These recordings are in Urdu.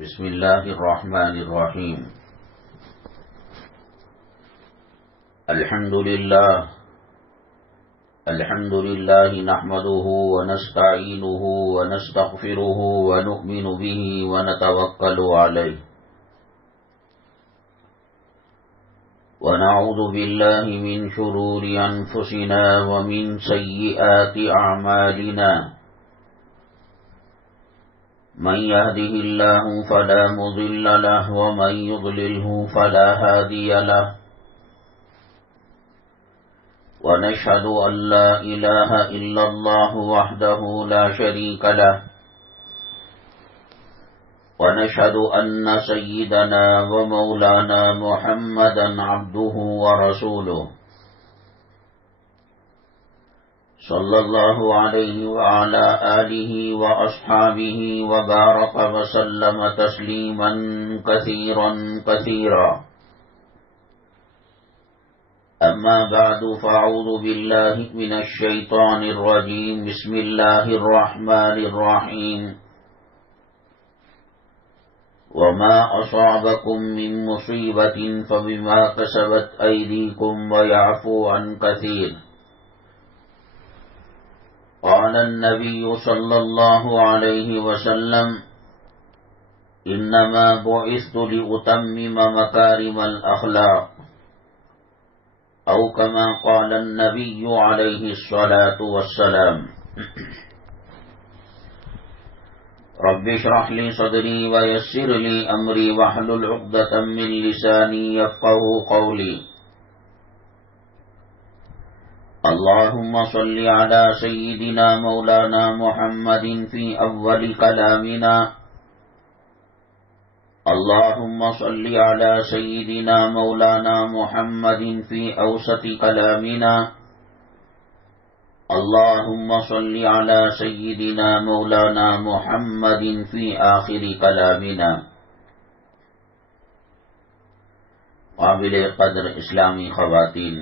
بسم اللہ الرحمن الرحیم الحمد للہ نحمده ونستعینه ونستغفره ونؤمن به ونتوکل علیہ ونعوذ باللہ من شرور انفسنا ومن سیئات اعمالنا من يهده الله فلا مضل له ومن يضلله فلا هادي له ونشهد أن لا إله إلا الله وحده لا شريك له ونشهد أن سيدنا ومولانا محمدا عبده ورسوله صلی اللہ علیہ وعلى آلہ وأصحابہ وبارک وسلم تسلیما کثیرا کثیرا اما بعد فاعوذ باللہ من الشیطان الرجیم بسم اللہ الرحمن الرحیم وما اصابکم من مصیبت فبما کسبت ایدیکم ویعفو عن کثیر قال النبي صلى الله عليه وسلم إنما بعثت لأتمم مكارم الأخلاق أو كما قال النبي عليه الصلاة والسلام رب اشرح لي صدري ويسر لي أمري واحلل عقدة من لساني يفقهوا قولي اللهم صل على سيدنا مولانا محمد في أول كلامنا اللهم صل على سيدنا مولانا محمد في أوسط كلامنا اللهم صل على سيدنا مولانا محمد في آخر كلامنا قابل قدر اسلامی خواتین،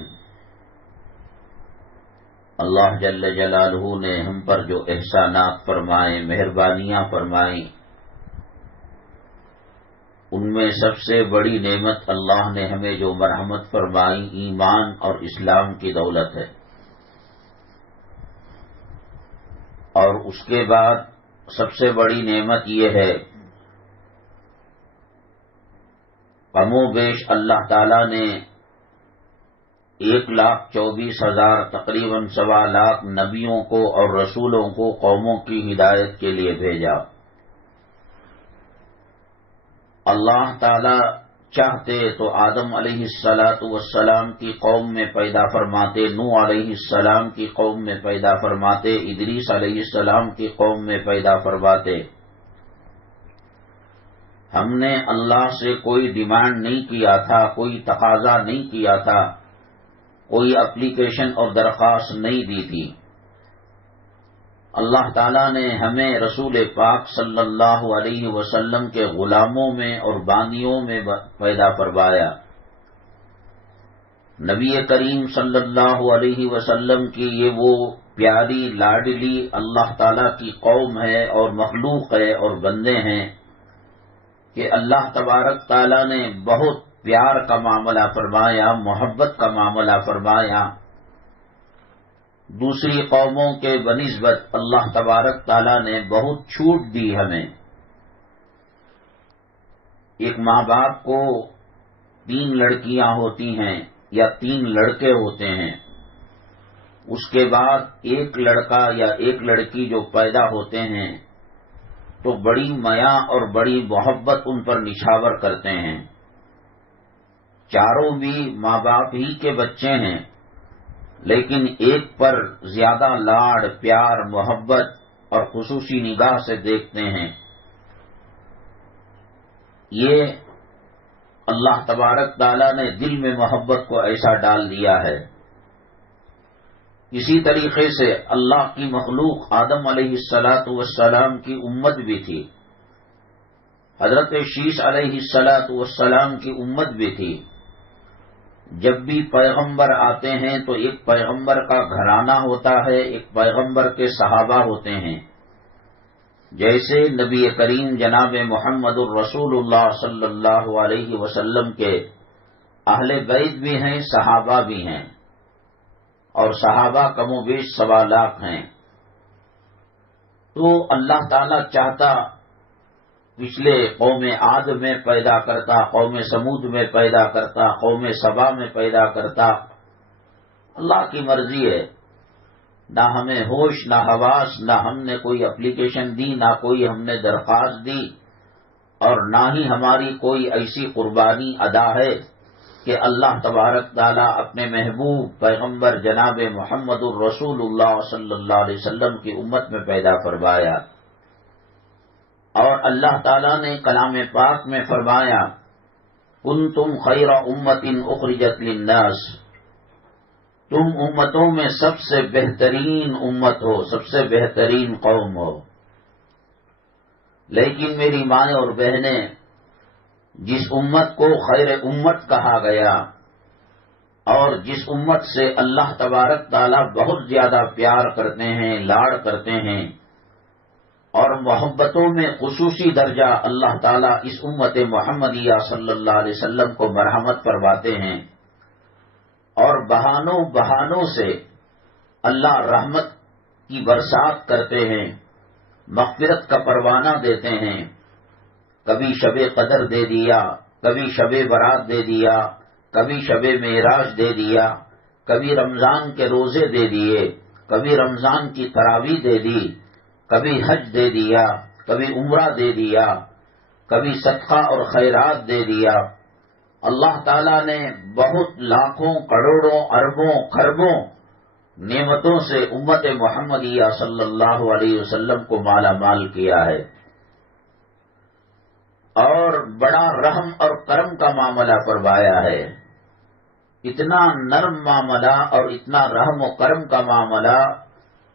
اللہ جل جلالہ نے ہم پر جو احسانات فرمائے، مہربانیاں فرمائیں، ان میں سب سے بڑی نعمت اللہ نے ہمیں جو مرحمت فرمائی ایمان اور اسلام کی دولت ہے، اور اس کے بعد سب سے بڑی نعمت یہ ہے کم و بیش اللہ تعالی نے 1,24,000 تقریباً 1.25 لاکھ نبیوں کو اور رسولوں کو قوموں کی ہدایت کے لیے بھیجا۔ اللہ تعالی چاہتے تو آدم علیہ السلام کی قوم میں پیدا فرماتے، نوح علیہ السلام کی قوم میں پیدا فرماتے، ادریس علیہ السلام کی قوم میں پیدا فرماتے۔ ہم نے اللہ سے کوئی ڈیمانڈ نہیں کیا تھا، کوئی تقاضا نہیں کیا تھا، کوئی اپلیکیشن اور درخواست نہیں دی تھی۔ اللہ تعالیٰ نے ہمیں رسول پاک صلی اللہ علیہ وسلم کے غلاموں میں اور بانیوں میں پیدا فرمایا۔ نبی کریم صلی اللہ علیہ وسلم کی یہ وہ پیاری لاڈلی اللہ تعالیٰ کی قوم ہے اور مخلوق ہے اور بندے ہیں کہ اللہ تبارک تعالیٰ نے بہت پیار کا معاملہ فرمایا، محبت کا معاملہ فرمایا۔ دوسری قوموں کے بنسبت اللہ تبارک تعالیٰ نے بہت چھوٹ دی ہمیں۔ ایک ماں باپ کو 3 لڑکیاں ہوتی ہیں یا 3 لڑکے ہوتے ہیں، اس کے بعد ایک لڑکا یا ایک لڑکی جو پیدا ہوتے ہیں تو بڑی میاں اور بڑی محبت ان پر نچھاور کرتے ہیں۔ چاروں بھی ماں باپ ہی کے بچے ہیں، لیکن ایک پر زیادہ لاڑ، پیار، محبت اور خصوصی نگاہ سے دیکھتے ہیں۔ یہ اللہ تبارک تعالیٰ نے دل میں محبت کو ایسا ڈال دیا ہے۔ اسی طریقے سے اللہ کی مخلوق آدم علیہ السلام کی امت بھی تھی، حضرت شیش علیہ السلام کی امت بھی تھی۔ جب بھی پیغمبر آتے ہیں تو ایک پیغمبر کا گھرانہ ہوتا ہے، ایک پیغمبر کے صحابہ ہوتے ہیں۔ جیسے نبی کریم جناب محمد الرسول اللہ صلی اللہ علیہ وسلم کے اہل بیت بھی ہیں، صحابہ بھی ہیں، اور صحابہ کم و بیش 1.25 لاکھ ہیں. تو اللہ تعالی چاہتا پچھلے قوم عاد میں پیدا کرتا، قوم سمود میں پیدا کرتا، قوم سبا میں پیدا کرتا. اللہ کی مرضی ہے. نہ ہمیں ہوش، نہ حواس، نہ ہم نے کوئی اپلیکیشن دی، نہ کوئی ہم نے درخواست دی، اور نہ ہی ہماری کوئی ایسی قربانی ادا ہے کہ اللہ تبارک تعالیٰ اپنے محبوب پیغمبر جناب محمد الرسول اللہ صلی اللہ علیہ وسلم کی امت میں پیدا فرمایا. اور اللہ تعالیٰ نے کلام پاک میں فرمایا کنتم خیر امت اخرجت للناس، تم امتوں میں سب سے بہترین امت ہو، سب سے بہترین قوم ہو. لیکن میری مائیں اور بہنیں، جس امت کو خیر امت کہا گیا اور جس امت سے اللہ تبارک تعالیٰ بہت زیادہ پیار کرتے ہیں، لاڑ کرتے ہیں، اور محبتوں میں خصوصی درجہ اللہ تعالیٰ اس امت محمدیہ صلی اللہ علیہ وسلم کو مرحمت فرماتے ہیں، اور بہانوں سے اللہ رحمت کی برسات کرتے ہیں، مغفرت کا پروانہ دیتے ہیں. کبھی شب قدر دے دیا، کبھی شب برات دے دیا، کبھی شب معراج دے دیا، کبھی رمضان کے روزے دے دیے، کبھی رمضان کی تراویح دے دی، کبھی حج دے دیا، کبھی عمرہ دے دیا، کبھی صدقہ اور خیرات دے دیا. اللہ تعالیٰ نے بہت لاکھوں، کروڑوں، اربوں، خربوں نعمتوں سے امت محمدیہ صلی اللہ علیہ وسلم کو مالا مال کیا ہے، اور بڑا رحم اور کرم کا معاملہ فرمایا ہے. اتنا نرم معاملہ اور اتنا رحم و کرم کا معاملہ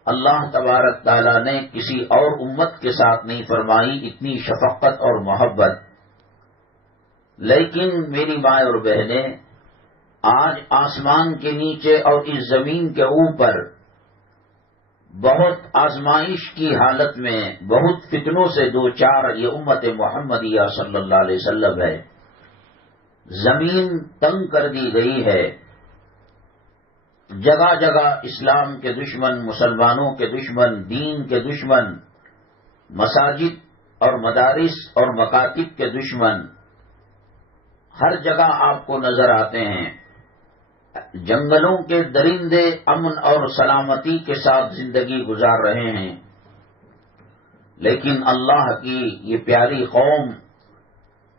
اللہ تبارک تعالیٰ نے کسی اور امت کے ساتھ نہیں فرمائی، اتنی شفقت اور محبت. لیکن میری مائیں اور بہنیں، آج آسمان کے نیچے اور اس زمین کے اوپر بہت آزمائش کی حالت میں، بہت فتنوں سے دوچار یہ امت محمدیہ صلی اللہ علیہ وسلم ہے. زمین تنگ کر دی گئی ہے، جگہ جگہ اسلام کے دشمن، مسلمانوں کے دشمن، دین کے دشمن، مساجد اور مدارس اور مکاتب کے دشمن ہر جگہ آپ کو نظر آتے ہیں. جنگلوں کے درندے امن اور سلامتی کے ساتھ زندگی گزار رہے ہیں، لیکن اللہ کی یہ پیاری قوم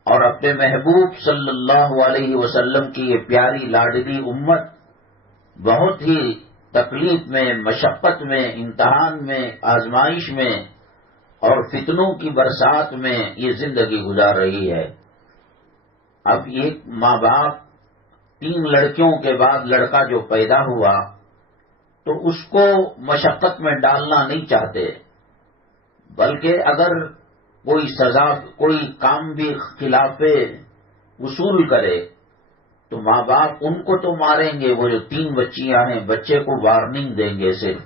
اور اپنے محبوب صلی اللہ علیہ وسلم کی یہ پیاری لاڈلی امت بہت ہی تکلیف میں، مشقت میں، امتحان میں، آزمائش میں اور فتنوں کی برسات میں یہ زندگی گزار رہی ہے. اب ایک ماں باپ 3 لڑکیوں کے بعد لڑکا جو پیدا ہوا تو اس کو مشقت میں ڈالنا نہیں چاہتے، بلکہ اگر کوئی سزا، کوئی کام بھی خلاف اصول کرے تو ماں باپ ان کو تو ماریں گے. وہ جو 3 بچیاں ہیں، بچے کو وارننگ دیں گے، صرف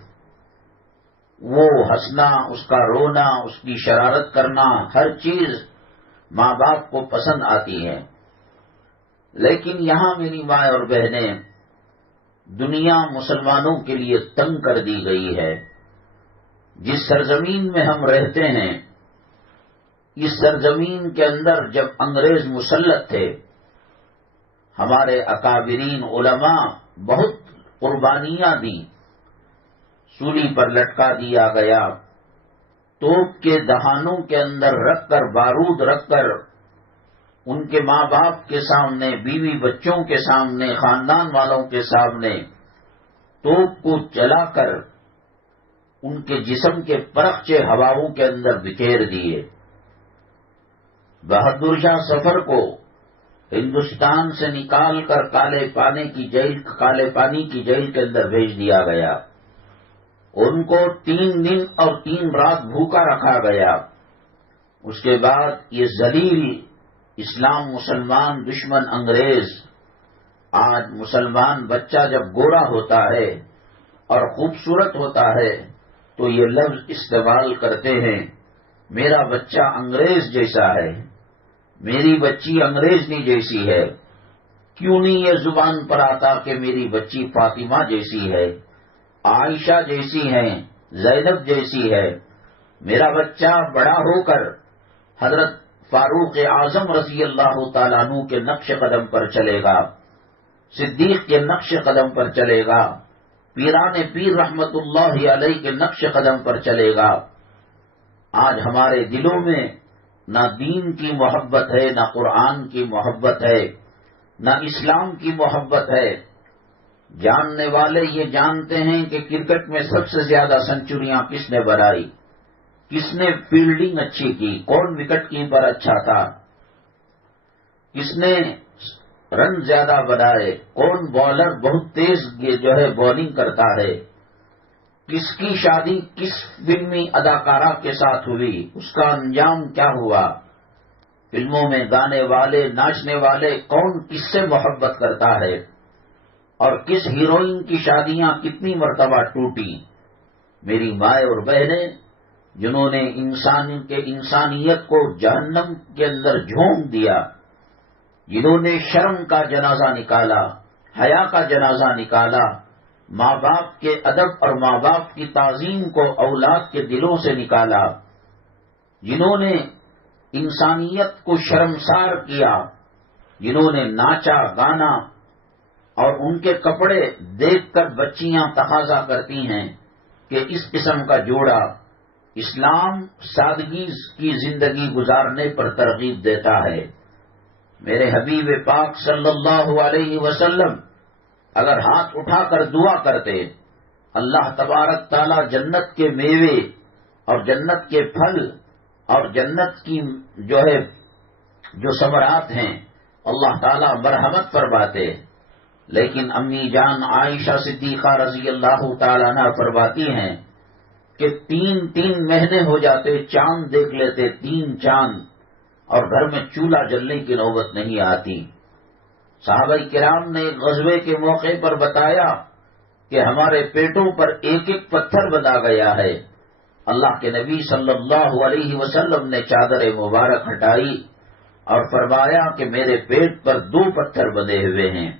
وہ ہنسنا، اس کا رونا، اس کی شرارت کرنا، ہر چیز ماں باپ کو پسند آتی ہے. لیکن یہاں میری مائیں اور بہنیں، دنیا مسلمانوں کے لیے تنگ کر دی گئی ہے. جس سرزمین میں ہم رہتے ہیں، اس سرزمین کے اندر جب انگریز مسلط تھے، ہمارے اکابرین علماء بہت قربانیاں دیں. سولی پر لٹکا دیا گیا، توپ کے دہانوں کے اندر رکھ کر، بارود رکھ کر، ان کے ماں باپ کے سامنے، بیوی بچوں کے سامنے، خاندان والوں کے سامنے توپ کو جلا کر ان کے جسم کے پرخچے ہواؤں کے اندر بکھیر دیے. بہادر شاہ ظفر کو ہندوستان سے نکال کر کالے پانی کی جیل کے اندر بھیج دیا گیا. ان کو 3 دن اور 3 رات بھوکا رکھا گیا. اس کے بعد یہ ذلیل اسلام مسلمان دشمن انگریز، آج مسلمان بچہ جب گورا ہوتا ہے اور خوبصورت ہوتا ہے تو یہ لفظ استعمال کرتے ہیں میرا بچہ انگریز جیسا ہے، میری بچی انگریزنی جیسی ہے، کیوں نہیں یہ زبان پر آتا کہ میری بچی فاطمہ جیسی ہے، عائشہ جیسی ہے، زینب جیسی ہے؟ میرا بچہ بڑا ہو کر حضرت فاروق اعظم رضی اللہ تعالیٰ عنہ کے نقش قدم پر چلے گا، صدیق کے نقش قدم پر چلے گا، پیران پیر رحمت اللہ علیہ کے نقش قدم پر چلے گا۔ آج ہمارے دلوں میں نہ دین کی محبت ہے، نہ قرآن کی محبت ہے، نہ اسلام کی محبت ہے۔ جاننے والے یہ جانتے ہیں کہ کرکٹ میں سب سے زیادہ سنچریاں کس نے بنائی، کس نے فیلڈنگ اچھی کی، کون وکٹ کیپر اچھا تھا، کس نے رن زیادہ بنائے، کون بالر بہت تیز جو ہے بالنگ کرتا ہے، کس کی شادی کس فلمی اداکارہ کے ساتھ ہوئی، اس کا انجام کیا ہوا، فلموں میں گانے والے ناچنے والے کون کس سے محبت کرتا ہے، اور کس ہیروئن کی شادیاں کتنی مرتبہ ٹوٹی۔ میری مائیں اور بہنیں جنہوں نے انسانیت کو جہنم کے اندر جھونک دیا، جنہوں نے شرم کا جنازہ نکالا، حیا کا جنازہ نکالا، ماں باپ کے ادب اور ماں باپ کی تعظیم کو اولاد کے دلوں سے نکالا، جنہوں نے انسانیت کو شرمسار کیا، جنہوں نے ناچا گانا، اور ان کے کپڑے دیکھ کر بچیاں تقاضا کرتی ہیں کہ اس قسم کا جوڑا۔ اسلام سادگی کی زندگی گزارنے پر ترغیب دیتا ہے۔ میرے حبیب پاک صلی اللہ علیہ وسلم اگر ہاتھ اٹھا کر دعا کرتے، اللہ تبارک تعالی جنت کے میوے اور جنت کے پھل اور جنت کی جو ثمرات ہیں اللہ تعالی مرحمت فرماتے، لیکن امی جان عائشہ صدیقہ رضی اللہ تعالیٰ عنہ فرماتی ہیں کہ 3 مہینے ہو جاتے، چاند دیکھ لیتے 3 چاند، اور گھر میں چولہا جلنے کی نوبت نہیں آتی۔ صحابہ کرام نے غزوے کے موقع پر بتایا کہ ہمارے پیٹوں پر ایک پتھر بندھا گیا ہے۔ اللہ کے نبی صلی اللہ علیہ وسلم نے چادر مبارک ہٹائی اور فرمایا کہ میرے پیٹ پر 2 پتھر بندھے ہوئے ہیں۔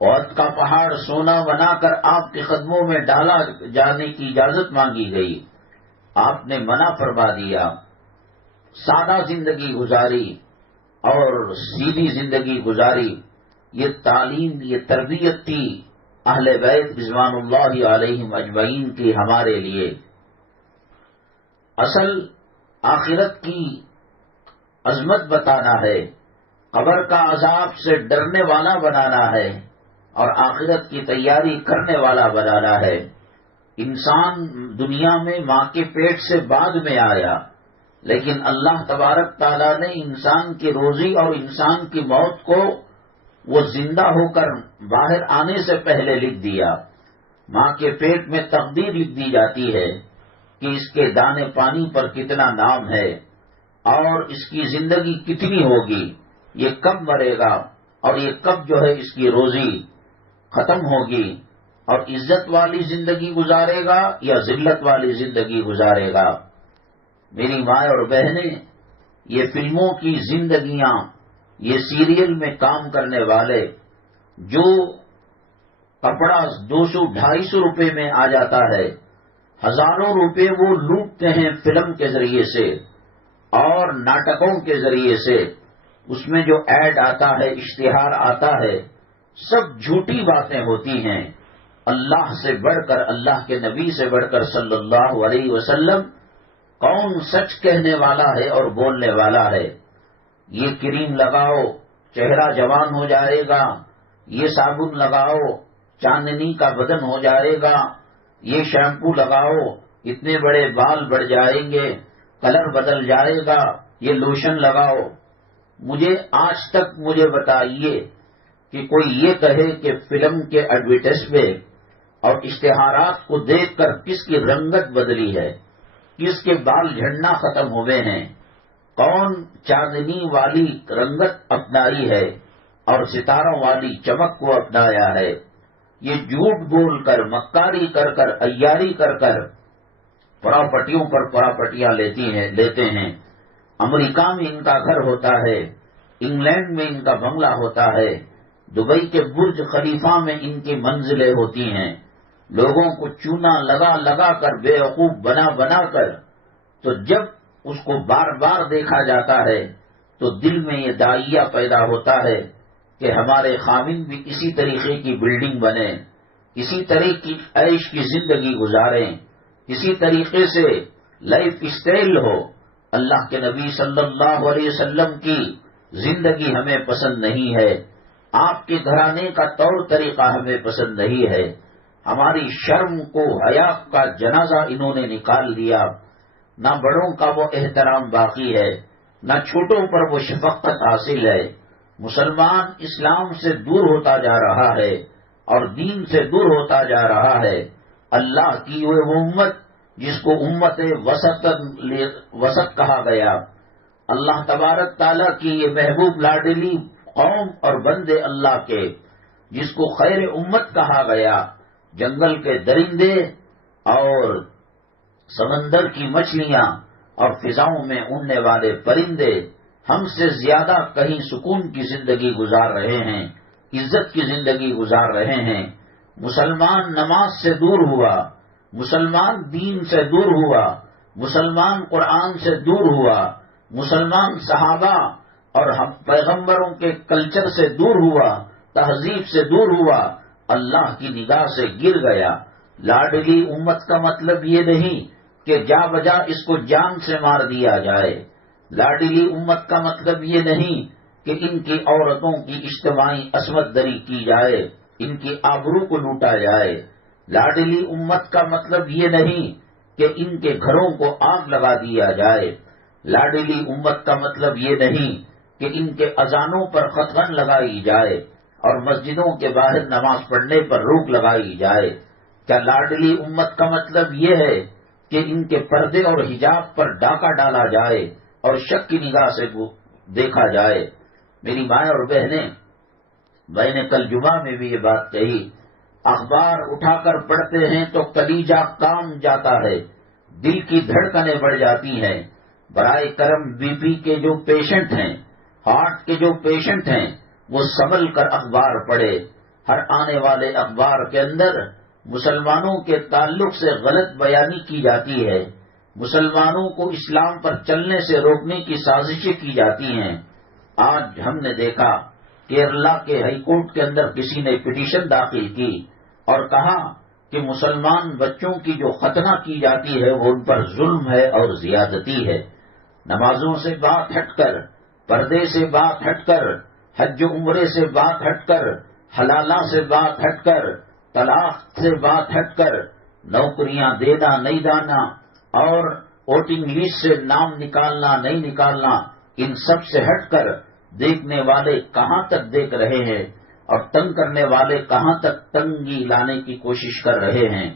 عہد کا پہاڑ سونا بنا کر آپ کے قدموں میں ڈالا جانے کی اجازت مانگی گئی، آپ نے منع فرما دیا۔ سادہ زندگی گزاری اور سیدھی زندگی گزاری، یہ تعلیم، یہ تربیت تھی اہل بیت رضوان اللہ علیہم اجمعین کی ہمارے لیے۔ اصل آخرت کی عظمت بتانا ہے، قبر کا عذاب سے ڈرنے والا بنانا ہے، اور آخرت کی تیاری کرنے والا بنانا ہے۔ انسان دنیا میں ماں کے پیٹ سے بعد میں آیا، لیکن اللہ تبارک تعالیٰ نے انسان کی روزی اور انسان کی موت کو وہ زندہ ہو کر باہر آنے سے پہلے لکھ دیا۔ ماں کے پیٹ میں تقدیر لکھ دی جاتی ہے کہ اس کے دانے پانی پر کتنا نام ہے، اور اس کی زندگی کتنی ہوگی، یہ کب مرے گا، اور یہ کب جو ہے اس کی روزی ختم ہوگی، اور عزت والی زندگی گزارے گا یا ذلت والی زندگی گزارے گا۔ میری مائیں اور بہنیں، یہ فلموں کی زندگیاں، یہ سیریل میں کام کرنے والے، جو کپڑا 200-250 روپے میں آ جاتا ہے، ہزاروں روپے وہ لوٹتے ہیں فلم کے ذریعے سے اور ناٹکوں کے ذریعے سے۔ اس میں جو ایڈ آتا ہے، اشتہار آتا ہے، سب جھوٹی باتیں ہوتی ہیں۔ اللہ سے بڑھ کر، اللہ کے نبی سے بڑھ کر صلی اللہ علیہ وسلم کون سچ کہنے والا ہے اور بولنے والا ہے؟ یہ کریم لگاؤ چہرہ جوان ہو جائے گا، یہ صابن لگاؤ چاندنی کا بدن ہو جائے گا، یہ شیمپو لگاؤ اتنے بڑے بال بڑھ جائیں گے، کلر بدل جائے گا، یہ لوشن لگاؤ۔ مجھے آج تک مجھے بتائیے کہ کوئی یہ کہے کہ فلم کے ایڈورٹائزمنٹ اور اشتہارات کو دیکھ کر کس کی رنگت بدلی ہے، کس کے بال جھڑنا ختم ہوئے ہیں، کون چاندنی والی رنگت اپنائی ہے اور ستاروں والی چمک کو اپنایا ہے۔ یہ جھوٹ بول کر، مکاری کر کر، عیاری کر کر پراپرٹیوں پر پراپرٹیاں لیتے ہیں. امریکہ میں ان کا گھر ہوتا ہے، انگلینڈ میں ان کا بنگلہ ہوتا ہے، دبئی کے برج خلیفہ میں ان کی منزلیں ہوتی ہیں. لوگوں کو چونا لگا لگا کر بیوقوف بنا بنا کر، تو جب اس کو بار بار دیکھا جاتا ہے تو دل میں یہ داعیہ پیدا ہوتا ہے کہ ہمارے خاوند بھی اسی طریقے کی بلڈنگ بنے، اسی طریقے کی عیش کی زندگی گزاریں، اسی طریقے سے لائف اسٹائل ہو. اللہ کے نبی صلی اللہ علیہ وسلم کی زندگی ہمیں پسند نہیں ہے، آپ کے گھرانے کا طور طریقہ ہمیں پسند نہیں ہے. ہماری شرم کو حیا کا جنازہ انہوں نے نکال دیا. نہ بڑوں کا وہ احترام باقی ہے، نہ چھوٹوں پر وہ شفقت حاصل ہے. مسلمان اسلام سے دور ہوتا جا رہا ہے اور دین سے دور ہوتا جا رہا ہے. اللہ کی وہ امت جس کو امت وسط کہا گیا، اللہ تبارک تعالیٰ کی یہ محبوب لاڈلی قوم اور بندے اللہ کے جس کو خیر امت کہا گیا، جنگل کے درندے اور سمندر کی مچھلیاں اور فضاؤں میں اڑنے والے پرندے ہم سے زیادہ کہیں سکون کی زندگی گزار رہے ہیں، عزت کی زندگی گزار رہے ہیں. مسلمان نماز سے دور ہوا، مسلمان دین سے دور ہوا، مسلمان قرآن سے دور ہوا، مسلمان صحابہ اور ہم پیغمبروں کے کلچر سے دور ہوا، تہذیب سے دور ہوا، اللہ کی نگاہ سے گر گیا. لاڈلی امت کا مطلب یہ نہیں کہ جا بجا اس کو جان سے مار دیا جائے. لاڈلی امت کا مطلب یہ نہیں کہ ان کی عورتوں کی اجتماعی عصمت دری کی جائے، ان کی آبرو کو لوٹا جائے. لاڈلی امت کا مطلب یہ نہیں کہ ان کے گھروں کو آگ لگا دیا جائے. لاڈلی امت کا مطلب یہ نہیں کہ ان کے اذانوں پر خطبن لگائی جائے اور مسجدوں کے باہر نماز پڑھنے پر روک لگائی جائے. کیا لاڈلی امت کا مطلب یہ ہے کہ ان کے پردے اور حجاب پر ڈاکہ ڈالا جائے اور شک کی نگاہ سے دیکھا جائے؟ میری مائیں اور بہنیں، میں نے کل جمعہ میں بھی یہ بات کہی، اخبار اٹھا کر پڑھتے ہیں تو کلیجہ کام جاتا ہے، دل کی دھڑکنیں بڑھ جاتی ہیں. برائے کرم بی پی کے جو پیشنٹ ہیں، ہارٹ کے جو پیشنٹ ہیں، وہ سنبھل کر اخبار پڑھے. ہر آنے والے اخبار کے اندر مسلمانوں کے تعلق سے غلط بیانی کی جاتی ہے، مسلمانوں کو اسلام پر چلنے سے روکنے کی سازشیں کی جاتی ہیں. آج ہم نے دیکھا کیرلا کے ہائی کورٹ کے اندر کسی نے پٹیشن داخل کی اور کہا کہ مسلمان بچوں کی جو ختنہ کی جاتی ہے وہ ان پر ظلم ہے اور زیادتی ہے. نمازوں سے بات ہٹ کر، پردے سے بات ہٹ کر، حج و عمرے سے بات ہٹ کر، حلالہ سے بات ہٹ کر، طلاق سے بات ہٹ کر، نوکریاں دینا نہیں دینا اور ووٹنگ لسٹ سے نام نکالنا نہیں نکالنا، ان سب سے ہٹ کر دیکھنے والے کہاں تک دیکھ رہے ہیں اور تنگ کرنے والے کہاں تک تنگی لانے کی کوشش کر رہے ہیں.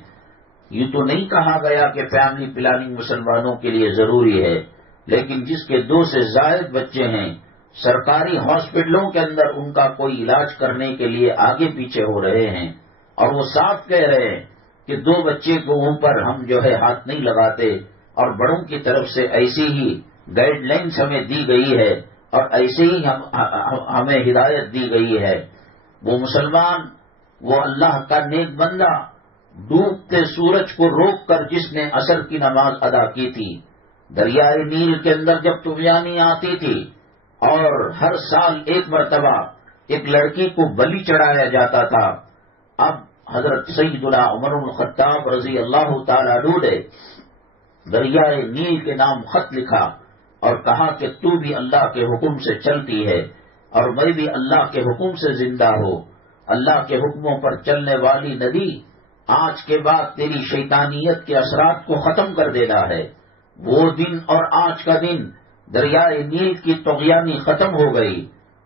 یوں تو نہیں کہا گیا کہ فیملی پلاننگ مسلمانوں کے لیے ضروری ہے، لیکن جس کے 2 سے زائد بچے ہیں، سرکاری ہاسپٹلوں کے اندر ان کا کوئی علاج کرنے کے لیے آگے پیچھے ہو رہے ہیں اور وہ صاف کہہ رہے ہیں کہ 2 بچے کو اوپر ہم ہاتھ نہیں لگاتے، اور بڑوں کی طرف سے ایسی ہی گائیڈ لائنز ہمیں دی گئی ہے اور ایسے ہی ہمیں ہدایت دی گئی ہے. وہ مسلمان، وہ اللہ کا نیک بندہ، ڈوبتے سورج کو روک کر جس نے عصر کی نماز ادا کی تھی، دریائے نیل کے اندر جب طوفانی آتی تھی اور ہر سال ایک مرتبہ ایک لڑکی کو بلی چڑھایا جاتا تھا، اب حضرت سیدنا عمر بن الخطاب رضی اللہ تعالیٰ عنہ نے دریائے نیل کے نام خط لکھا اور کہا کہ تو بھی اللہ کے حکم سے چلتی ہے اور میں بھی اللہ کے حکم سے زندہ ہوں. اللہ کے حکموں پر چلنے والی ندی، آج کے بعد تیری شیطانیت کے اثرات کو ختم کر دینا ہے. وہ دن اور آج کا دن دریائے نیل کی طغیانی ختم ہو گئی،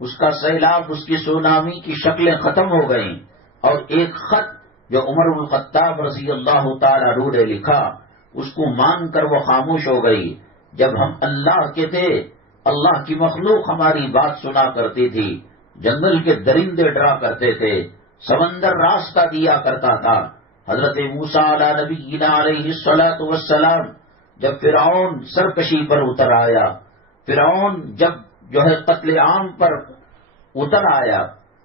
اس کا سیلاب، اس کی سونامی کی شکلیں ختم ہو گئیں، اور ایک خط جو عمر بن الخطاب رضی اللہ تعالی عنہ نے لکھا اس کو مان کر وہ خاموش ہو گئی. جب ہم اللہ کے تھے، اللہ کی مخلوق ہماری بات سنا کرتی تھی، جنگل کے درندے ڈرا کرتے تھے، سمندر راستہ دیا کرتا تھا، حضرت موسیٰ علی نبینا علیہ الصلوۃ والسلام جب فرعون سرکشی پر اتر آیا، فرعون جب جو ہے قتل عام پر اتر آیا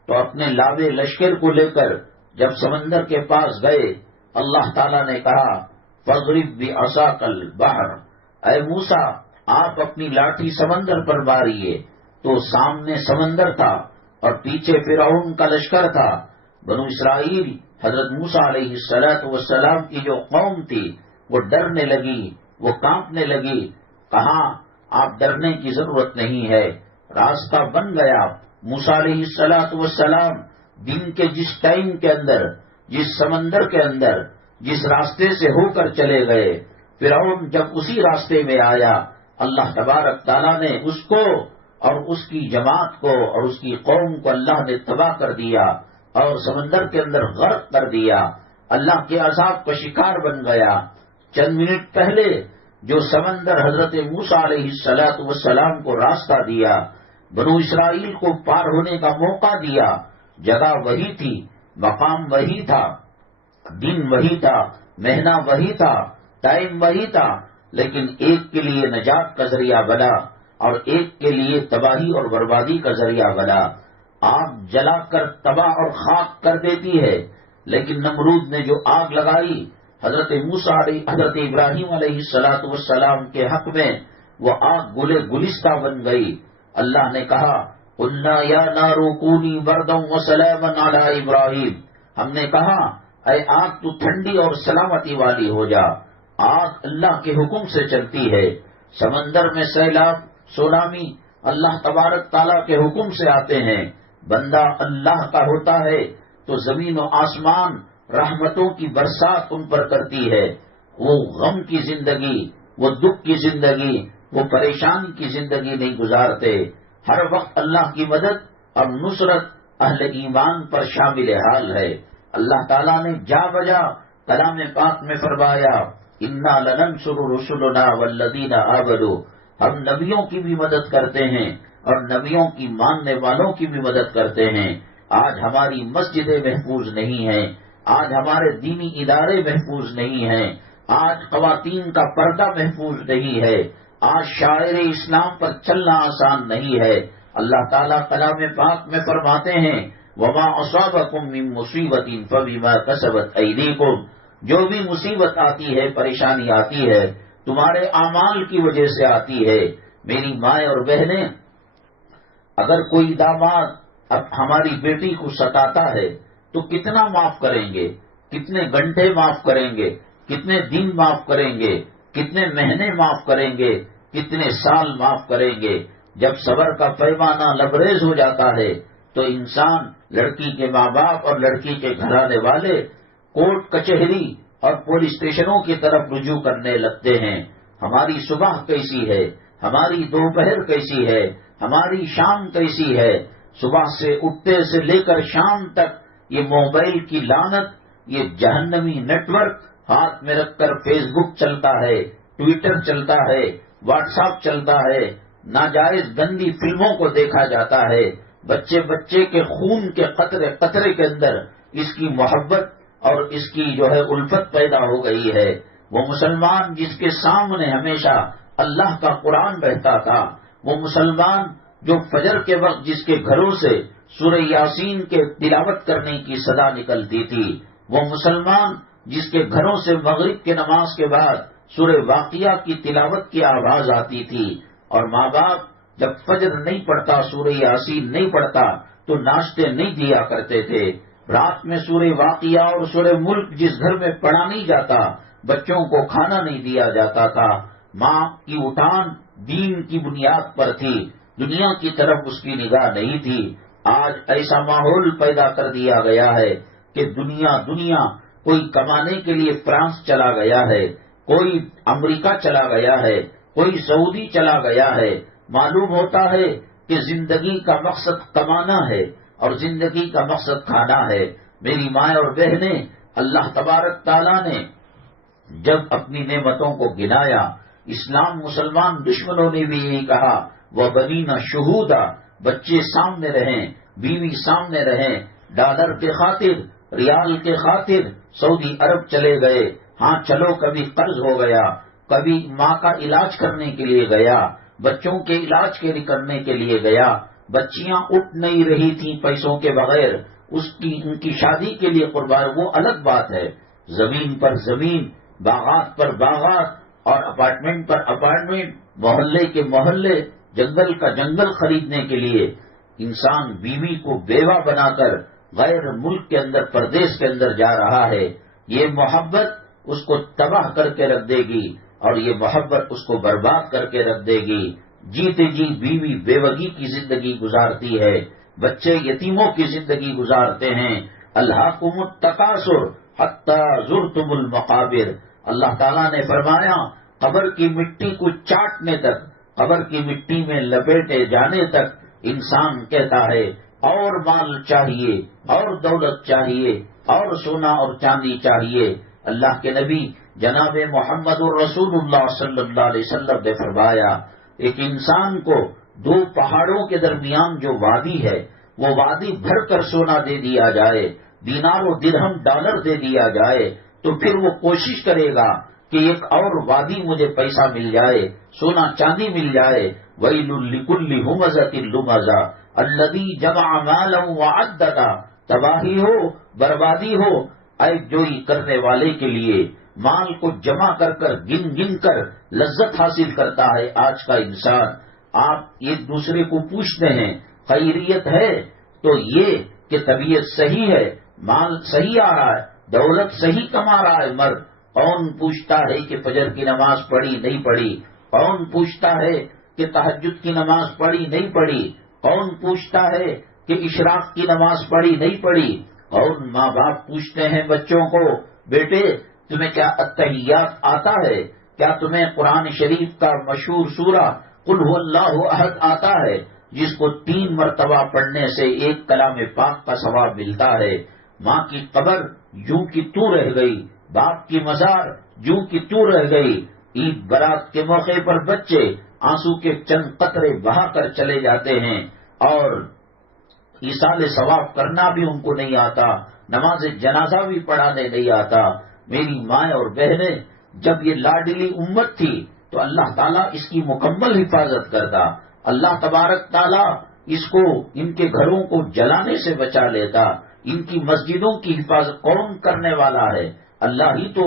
تو اپنے لاوے لشکر کو لے کر جب سمندر کے پاس گئے، اللہ تعالیٰ نے کہا فَاضْرِبْ بِعَصَاكَ الْبَحْرَ، اے موسیٰ آپ اپنی لاٹھی سمندر پر ماریے۔ تو سامنے سمندر تھا اور پیچھے فرعون کا لشکر تھا۔ بنو اسرائیل حضرت موسیٰ علیہ السلام کی جو قوم تھی وہ ڈرنے لگی، وہ کانپنے لگی۔ کہاں آپ ڈرنے کی ضرورت نہیں ہے، راستہ بن گیا۔ موسیٰ علیہ السلام دن کے جس ٹائم کے اندر، جس سمندر کے اندر، جس راستے سے ہو کر چلے گئے، فرعون جب اسی راستے میں آیا، اللہ تبارک تعالیٰ نے اس کو اور اس کی جماعت کو اور اس کی قوم کو اللہ نے تباہ کر دیا اور سمندر کے اندر غرق کر دیا، اللہ کے عذاب کا شکار بن گیا۔ چند منٹ پہلے جو سمندر حضرت موسیٰ علیہ السلام کو راستہ دیا، بنو اسرائیل کو پار ہونے کا موقع دیا، جگہ وہی تھی، مقام وہی تھا، دن وہی تھا، مہینہ وہی تھا، ٹائم وہی تھا، لیکن ایک کے لیے نجات کا ذریعہ بنا اور ایک کے لیے تباہی اور بربادی کا ذریعہ بنا۔ آگ جلا کر تباہ اور خاک کر دیتی ہے، لیکن نمرود نے جو آگ لگائی حضرت ابراہیم علیہ السلام کے حق میں، وہ آگ گلے گلستہ بن گئی۔ اللہ نے کہا قُلْنَا يَا نَارُ كُونِي بَرْدًا وَسَلَامًا عَلَىٰ ابراہیم، ہم نے کہا اے آگ تو ٹھنڈی اور سلامتی والی ہو جا۔ آگ اللہ کے حکم سے چلتی ہے، سمندر میں سیلاب سونامی اللہ تبارک تعالیٰ کے حکم سے آتے ہیں۔ بندہ اللہ کا ہوتا ہے تو زمین و آسمان رحمتوں کی برسات ان پر کرتی ہے۔ وہ غم کی زندگی، وہ دکھ کی زندگی، وہ پریشانی کی زندگی نہیں گزارتے، ہر وقت اللہ کی مدد اور نصرت اہل ایمان پر شامل حال ہے۔ اللہ تعالیٰ نے جا بجا کلام پاک میں فرمایا اِنَّا لَنَنصُرُ رُسُلَنَا وَالَّذِينَ آمَنُوا، ہم نبیوں کی بھی مدد کرتے ہیں اور نبیوں کی ماننے والوں کی بھی مدد کرتے ہیں۔ آج ہماری مسجدیں محفوظ نہیں ہیں، آج ہمارے دینی ادارے محفوظ نہیں ہیں، آج خواتین کا پردہ محفوظ نہیں ہے، آج شاعر اسلام پر چلنا آسان نہیں ہے۔ اللہ تعالیٰ کلام پاک میں فرماتے ہیں وَمَا أَصَابَكُم مِّن مُّصِيبَةٍ فَبِمَا كَسَبَتْ أَيْدِيكُمْ، جو بھی مصیبت آتی ہے، پریشانی آتی ہے، تمہارے اعمال کی وجہ سے آتی ہے۔ میری مائیں اور بہنیں، اگر کوئی داماد اب ہماری بیٹی کو ستاتا ہے تو کتنا معاف کریں گے، کتنے گھنٹے معاف کریں گے، کتنے دن معاف کریں گے، کتنے مہینے معاف کریں گے، کتنے سال معاف کریں گے۔ جب صبر کا پیمانہ لبریز ہو جاتا ہے تو انسان، لڑکی کے ماں باپ اور لڑکی کے گھرانے والے کورٹ کچہری اور پولیس اسٹیشنوں کی طرف رجوع کرنے لگتے ہیں۔ ہماری صبح کیسی ہے، ہماری دوپہر کیسی ہے، ہماری شام کیسی ہے۔ صبح سے اٹھتے سے لے کر شام تک یہ موبائل کی لعنت، یہ جہنمی نیٹ ورک ہاتھ میں رکھ کر فیس بک چلتا ہے، ٹویٹر چلتا ہے، واٹس ایپ چلتا ہے، ناجائز گندی فلموں کو دیکھا جاتا ہے۔ بچے بچے کے خون کے قطرے قطرے کے اندر اس کی محبت اور اس کی جو ہے الفت پیدا ہو گئی ہے۔ وہ مسلمان جس کے سامنے ہمیشہ اللہ کا قرآن رہتا تھا، وہ مسلمان جو فجر کے وقت جس کے گھروں سے سورہ یاسین کے تلاوت کرنے کی صدا نکلتی تھی، وہ مسلمان جس کے گھروں سے مغرب کے نماز کے بعد سورہ واقعہ کی تلاوت کی آواز آتی تھی، اور ماں باپ جب فجر نہیں پڑھتا، سورہ یاسین نہیں پڑھتا تو ناشتے نہیں دیا کرتے تھے۔ رات میں سورہ واقعہ اور سورہ ملک جس گھر میں پڑھا نہیں جاتا، بچوں کو کھانا نہیں دیا جاتا تھا۔ ماں کی اٹھان دین کی بنیاد پر تھی، دنیا کی طرف اس کی نگاہ نہیں تھی۔ آج ایسا ماحول پیدا کر دیا گیا ہے کہ دنیا کوئی کمانے کے لیے فرانس چلا گیا ہے، کوئی امریکہ چلا گیا ہے، کوئی سعودی چلا گیا ہے۔ معلوم ہوتا ہے کہ زندگی کا مقصد کمانا ہے اور زندگی کا مقصد کھانا ہے۔ میری مائیں اور بہنیں، اللہ تبارک تعالیٰ نے جب اپنی نعمتوں کو گنایا، اسلام مسلمان دشمنوں نے بھی یہی کہا وَبَنِينَ شُهُودًا، بچے سامنے رہیں، بیوی سامنے رہیں، ڈالر کے خاطر ریال کے خاطر سعودی عرب چلے گئے، ہاں چلو کبھی قرض ہو گیا، کبھی ماں کا علاج کرنے کے لیے گیا، بچوں کے علاج کے کرنے کے لیے گیا، بچیاں اٹھ نہیں رہی تھیں پیسوں کے بغیر، ان کی شادی کے لیے قربان، وہ الگ بات ہے۔ زمین پر زمین، باغات پر باغات اور اپارٹمنٹ پر اپارٹمنٹ، محلے کے محلے، جنگل کا جنگل خریدنے کے لیے انسان بیوی کو بیوہ بنا کر غیر ملک کے اندر، پردیس کے اندر جا رہا ہے۔ یہ محبت اس کو تباہ کر کے رکھ دے گی اور یہ محبت اس کو برباد کر کے رکھ دے گی۔ جیتے جی بیوی بیوگی کی زندگی گزارتی ہے، بچے یتیموں کی زندگی گزارتے ہیں۔ الہاکم التکاثر حتی زرتم المقابر، اللہ تعالیٰ نے فرمایا قبر کی مٹی کو چاٹنے تک، قبر کی مٹی میں لپیٹے جانے تک انسان کہتا ہے اور مال چاہیے، اور دولت چاہیے، اور سونا اور چاندی چاہیے۔ اللہ کے نبی جناب محمد الرسول اللہ صلی اللہ علیہ وسلم نے فرمایا ایک انسان کو دو پہاڑوں کے درمیان جو وادی ہے، وہ وادی بھر کر سونا دے دیا جائے، دینار و درہم ڈالر دے دیا جائے، تو پھر وہ کوشش کرے گا کہ ایک اور وادی مجھے پیسہ مل جائے، سونا چاندی مل جائے۔ وَيْلٌ لِكُلِّ هُمَزَةٍ لُمَزَةٍ الَّذِي جَمَعَ مَالًا وَعَدَّدَهُ، تباہی ہو، بربادی ہو عیب جوئی کرنے والے کے لیے، مال کو جمع کر کر گن گن کر لذت حاصل کرتا ہے آج کا انسان۔ آپ ایک دوسرے کو پوچھتے ہیں خیریت ہے تو یہ کہ طبیعت صحیح ہے، مال صحیح آ رہا ہے، دولت صحیح کما رہا ہے مرد، کون پوچھتا ہے کہ فجر کی نماز پڑھی نہیں پڑھی، کون پوچھتا ہے کہ تہجد کی نماز پڑھی نہیں پڑھی، کون پوچھتا ہے کہ اشراق کی نماز پڑھی نہیں پڑھی، کون ماں باپ پوچھتے ہیں بچوں کو بیٹے تمہیں کیا التحیات آتا ہے، کیا تمہیں قرآن شریف کا مشہور سورہ قل هو اللہ احد آتا ہے، جس کو 3 مرتبہ پڑھنے سے ایک کلام پاک کا ثواب ملتا ہے۔ ماں کی قبر یوں کی تو رہ گئی، باپ کی مزار یوں کی تو رہ گئی۔ عید برات کے موقع پر بچے آنسو کے چند قطرے بہا کر چلے جاتے ہیں اور ایصال ثواب کرنا بھی ان کو نہیں آتا، نماز جنازہ بھی پڑھانے نہیں آتا۔ میری ماں اور بہنیں، جب یہ لاڈلی امت تھی تو اللہ تعالیٰ اس کی مکمل حفاظت کرتا، اللہ تبارک تعالیٰ اس کو ان کے گھروں کو جلانے سے بچا لیتا۔ ان کی مسجدوں کی حفاظت کون کرنے والا ہے؟ اللہ ہی تو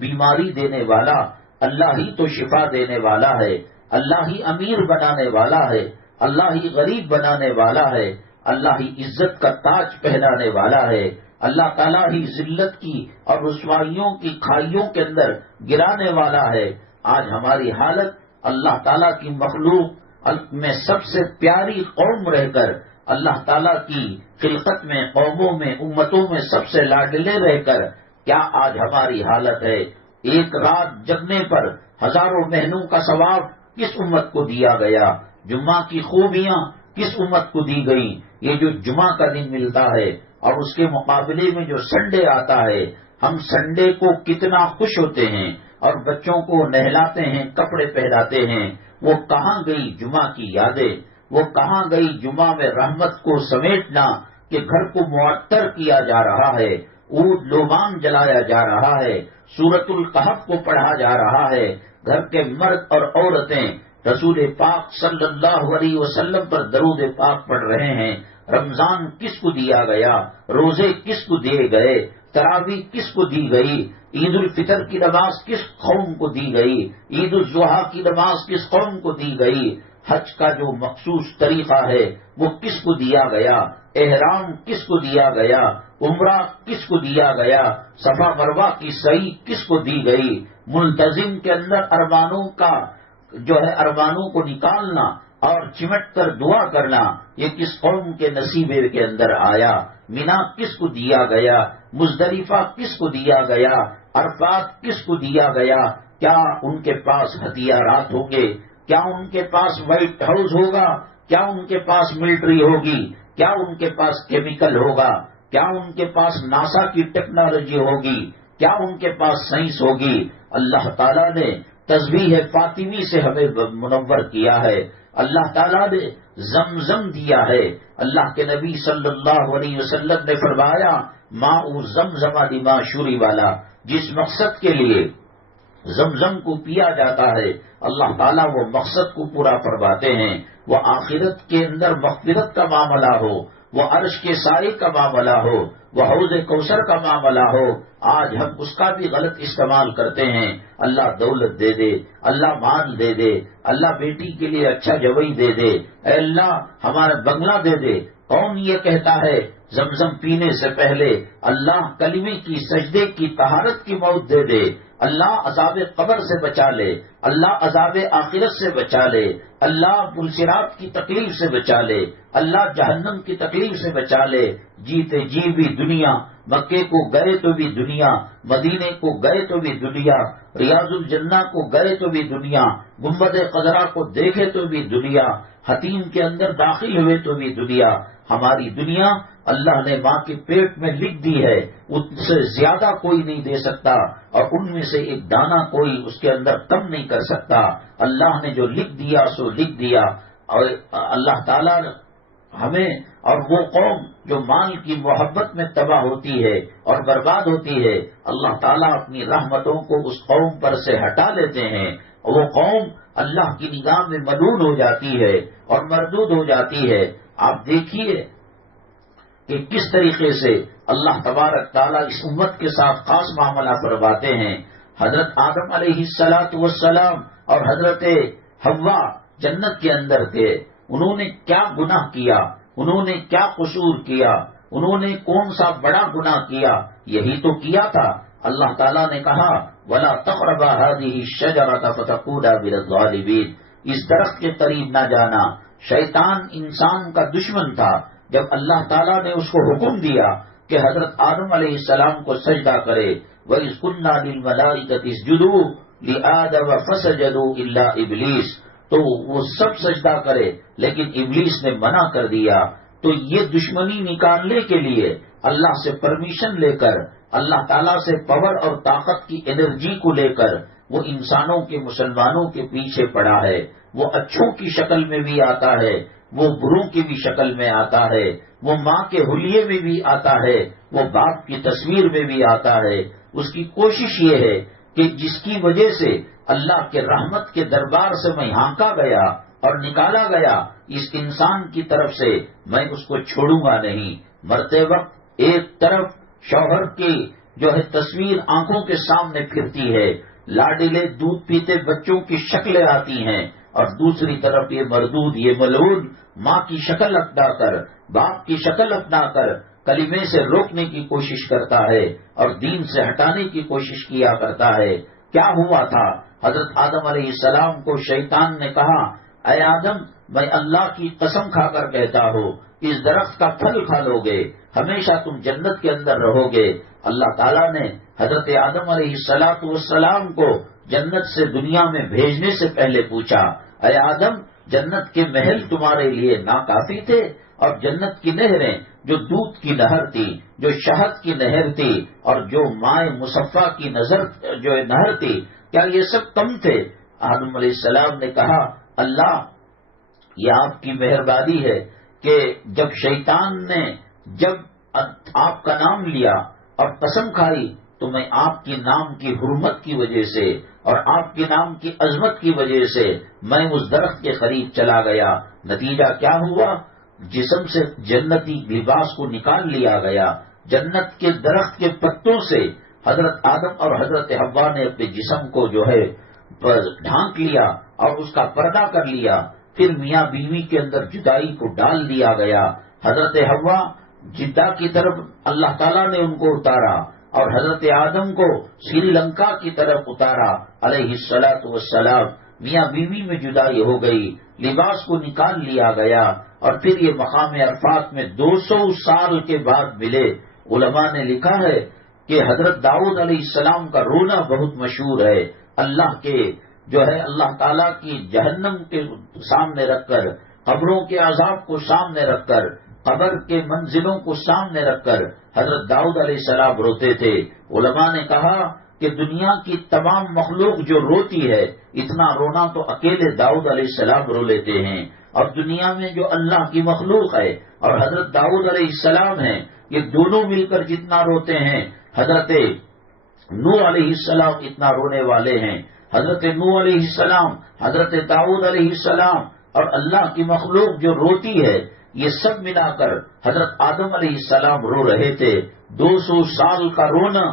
بیماری دینے والا، اللہ ہی تو شفا دینے والا ہے، اللہ ہی امیر بنانے والا ہے، اللہ ہی غریب بنانے والا ہے، اللہ ہی عزت کا تاج پہنانے والا ہے، اللہ تعالیٰ ہی ذلت کی اور رسوائیوں کی کھائیوں کے اندر گرانے والا ہے۔ آج ہماری حالت اللہ تعالیٰ کی مخلوق میں سب سے پیاری قوم رہ کر، اللہ تعالیٰ کی خلقت میں، قوموں میں، امتوں میں سب سے لاڈلے رہ کر کیا آج ہماری حالت ہے؟ ایک رات جگنے پر ہزاروں مہینوں کا ثواب کس امت کو دیا گیا؟ جمعہ کی خوبیاں کس امت کو دی گئی؟ یہ جو جمعہ کا دن ملتا ہے اور اس کے مقابلے میں جو سنڈے آتا ہے، ہم سنڈے کو کتنا خوش ہوتے ہیں اور بچوں کو نہلاتے ہیں، کپڑے پہناتے ہیں۔ وہ کہاں گئی جمعہ کی یادیں؟ وہ کہاں گئی جمعہ میں رحمت کو سمیٹنا کہ گھر کو معطر کیا جا رہا ہے، عود لوبان جلایا جا رہا ہے، سورۃ الکہف کو پڑھا جا رہا ہے، گھر کے مرد اور عورتیں رسول پاک صلی اللہ علیہ وسلم پر درود پاک پڑھ رہے ہیں۔ رمضان کس کو دیا گیا؟ روزے کس کو دیے گئے؟ تراویح کس کو دی گئی؟ عید الفطر کی نماز کس قوم کو دی گئی؟ عید الاضحیٰ کی نماز کس قوم کو دی گئی؟ حج کا جو مخصوص طریقہ ہے وہ کس کو دیا گیا؟ احرام کس کو دیا گیا؟ عمرہ کس کو دیا گیا؟ صفا مروہ کی سعی کس کو دی گئی؟ ملتزم کے اندر ارمانوں کا جو ہے ارمانوں کو نکالنا اور چمٹ کر دعا کرنا، یہ کس قوم کے نصیبے کے اندر آیا؟ مینا کس کو دیا گیا؟ مزدلفہ کس کو دیا گیا؟ عرفات کس کو دیا گیا؟ کیا ان کے پاس ہتھیارات ہوں گے؟ کیا ان کے پاس وائٹ ہاؤس ہوگا؟ کیا ان کے پاس ملٹری ہوگی؟ کیا ان کے پاس کیمیکل ہوگا؟ کیا ان کے پاس ناسا کی ٹیکنالوجی ہوگی؟ کیا ان کے پاس سائنس ہوگی؟ اللہ تعالیٰ نے تسبیح فاطمی سے ہمیں منور کیا ہے، اللہ تعالیٰ نے زمزم دیا ہے۔ اللہ کے نبی صلی اللہ علیہ وسلم نے فرمایا ماء زمزم لما شرب والا، جس مقصد کے لیے زمزم کو پیا جاتا ہے اللہ تعالیٰ وہ مقصد کو پورا فرماتے ہیں۔ وہ آخرت کے اندر مغفرت کا معاملہ ہو، وہ عرش کے سائے کا معاملہ ہو، وہ حوض کوثر کا معاملہ ہو، آج ہم اس کا بھی غلط استعمال کرتے ہیں۔ اللہ دولت دے دے، اللہ مال دے دے، اللہ بیٹی کے لیے اچھا جوئی دے دے، اے اللہ ہمارا بنگلہ دے دے۔ کون یہ کہتا ہے زمزم پینے سے پہلے اللہ کلمے کی سجدے کی طہارت کی موت دے دے، اللہ عذاب قبر سے بچا لے، اللہ عذاب آخرت سے بچا لے، اللہ پلصراط کی تکلیف سے بچا لے، اللہ جہنم کی تکلیف سے بچا لے۔ جیتے جی بھی دنیا، مکے کو گئے تو بھی دنیا، مدینے کو گئے تو بھی دنیا، ریاض الجنہ کو گئے تو بھی دنیا، گنبد خضرا کو دیکھے تو بھی دنیا، حتیم کے اندر داخل ہوئے تو بھی دنیا۔ ہماری دنیا اللہ نے ماں کے پیٹ میں لکھ دی ہے، ان سے زیادہ کوئی نہیں دے سکتا، اور ان میں سے ایک دانہ کوئی اس کے اندر کم نہیں کر سکتا۔ اللہ نے جو لکھ دیا سو لکھ دیا، اور اللہ تعالیٰ نے ہمیں اور وہ قوم جو مال کی محبت میں تباہ ہوتی ہے اور برباد ہوتی ہے، اللہ تعالیٰ اپنی رحمتوں کو اس قوم پر سے ہٹا لیتے ہیں، اور وہ قوم اللہ کی نگاہ میں ملعون ہو جاتی ہے اور مردود ہو جاتی ہے۔ آپ دیکھیے کہ کس طریقے سے اللہ تبارک تعالیٰ اس امت کے ساتھ خاص معاملہ فرماتے ہیں۔ حضرت آدم علیہ السلام اور حضرت حوا جنت کے اندر تھے، انہوں نے کیا گناہ کیا، انہوں نے کیا قصور کیا، انہوں نے کون سا بڑا گناہ کیا؟ یہی تو کیا تھا۔ اللہ تعالیٰ نے کہا وَلَا تَقْرَبَا هَٰذِهِ الشَّجَرَةَ فَتَكُونَا مِنَ الظَّالِمِينَ، اس درخت کے قریب نہ جانا۔ شیطان انسان کا دشمن تھا۔ جب اللہ تعالیٰ نے اس کو حکم دیا کہ حضرت آدم علیہ السلام کو سجدہ کرے، وَإِذْ قُلْنَا لِلْمَلَائِكَةِ اسْجُدُوا لِآدَمَ فَسَجَدُوا إِلَّا إِبْلِيسَ، تو وہ سب سجدہ کرے لیکن ابلیس نے منع کر دیا۔ تو یہ دشمنی نکالنے کے لیے اللہ سے پرمیشن لے کر، اللہ تعالیٰ سے پاور اور طاقت کی انرجی کو لے کر وہ انسانوں کے مسلمانوں کے پیچھے پڑا ہے۔ وہ اچھوں کی شکل میں بھی آتا ہے، وہ بروں کی بھی شکل میں آتا ہے، وہ ماں کے حلیے میں بھی آتا ہے، وہ باپ کی تصویر میں بھی آتا ہے۔ اس کی کوشش یہ ہے کہ جس کی وجہ سے اللہ کے رحمت کے دربار سے میں ہانکا گیا اور نکالا گیا، اس انسان کی طرف سے میں اس کو چھوڑوں گا نہیں۔ مرتے وقت ایک طرف شوہر کی جو ہے تصویر آنکھوں کے سامنے پھرتی ہے، لاڈلے دودھ پیتے بچوں کی شکلیں آتی ہیں، اور دوسری طرف یہ مردود، یہ ملعون ماں کی شکل اپنا کر، باپ کی شکل اپنا کر کلمے سے روکنے کی کوشش کرتا ہے اور دین سے ہٹانے کی کوشش کیا کرتا ہے۔ کیا ہوا تھا؟ حضرت آدم علیہ السلام کو شیطان نے کہا اے آدم، میں اللہ کی قسم کھا کر کہتا ہوں اس درخت کا پھل کھا لو گے، ہمیشہ تم جنت کے اندر رہو گے۔ اللہ تعالیٰ نے حضرت آدم علیہ السلام کو جنت سے دنیا میں بھیجنے سے پہلے پوچھا اے آدم، جنت کے محل تمہارے لیے ناکافی تھے، اور جنت کی نہریں جو دودھ کی نہر تھی، جو شہد کی نہر تھی، اور جو مائع مصفا کی نہر تھی، کیا یہ سب کم تھے؟ آدم علیہ السلام نے کہا اللہ، یہ آپ کی مہربانی ہے کہ جب شیطان نے آپ کا نام لیا اور قسم کھائی تو میں آپ کے نام کی حرمت کی وجہ سے اور آپ کے نام کی عظمت کی وجہ سے میں اس درخت کے قریب چلا گیا۔ نتیجہ کیا ہوا؟ جسم سے جنتی لباس کو نکال لیا گیا۔ جنت کے درخت کے پتوں سے حضرت آدم اور حضرت حوا نے اپنے جسم کو جو ہے ڈھانک لیا اور اس کا پردہ کر لیا۔ پھر میاں بیوی کے اندر جدائی کو ڈال دیا گیا۔ حضرت حوا جدہ کی طرف اللہ تعالیٰ نے ان کو اتارا اور حضرت آدم کو سری لنکا کی طرف اتارا علیہ السلام۔ میاں بیوی میں جدائی ہو گئی، لباس کو نکال لیا گیا، اور پھر یہ مقام عرفات میں 200 سال کے بعد ملے۔ علماء نے لکھا ہے کہ حضرت داؤد علیہ السلام کا رونا بہت مشہور ہے، اللہ کے جو ہے اللہ تعالیٰ کی جہنم کے سامنے رکھ کر، قبروں کے عذاب کو سامنے رکھ کر، قبر کے منزلوں کو سامنے رکھ کر حضرت داؤد علیہ السلام روتے تھے۔ علماء نے کہا کہ دنیا کی تمام مخلوق جو روتی ہے اتنا رونا تو اکیلے داؤد علیہ السلام رو لیتے ہیں، اور دنیا میں جو اللہ کی مخلوق ہے اور حضرت داؤد علیہ السلام ہیں، یہ دونوں مل کر جتنا روتے ہیں حضرت نوح علیہ السلام اتنا رونے والے ہیں، حضرت نوح علیہ السلام، حضرت داؤد علیہ السلام اور اللہ کی مخلوق جو روتی ہے یہ سب ملا کر حضرت آدم علیہ السلام رو رہے تھے۔ 200 سال کا رونا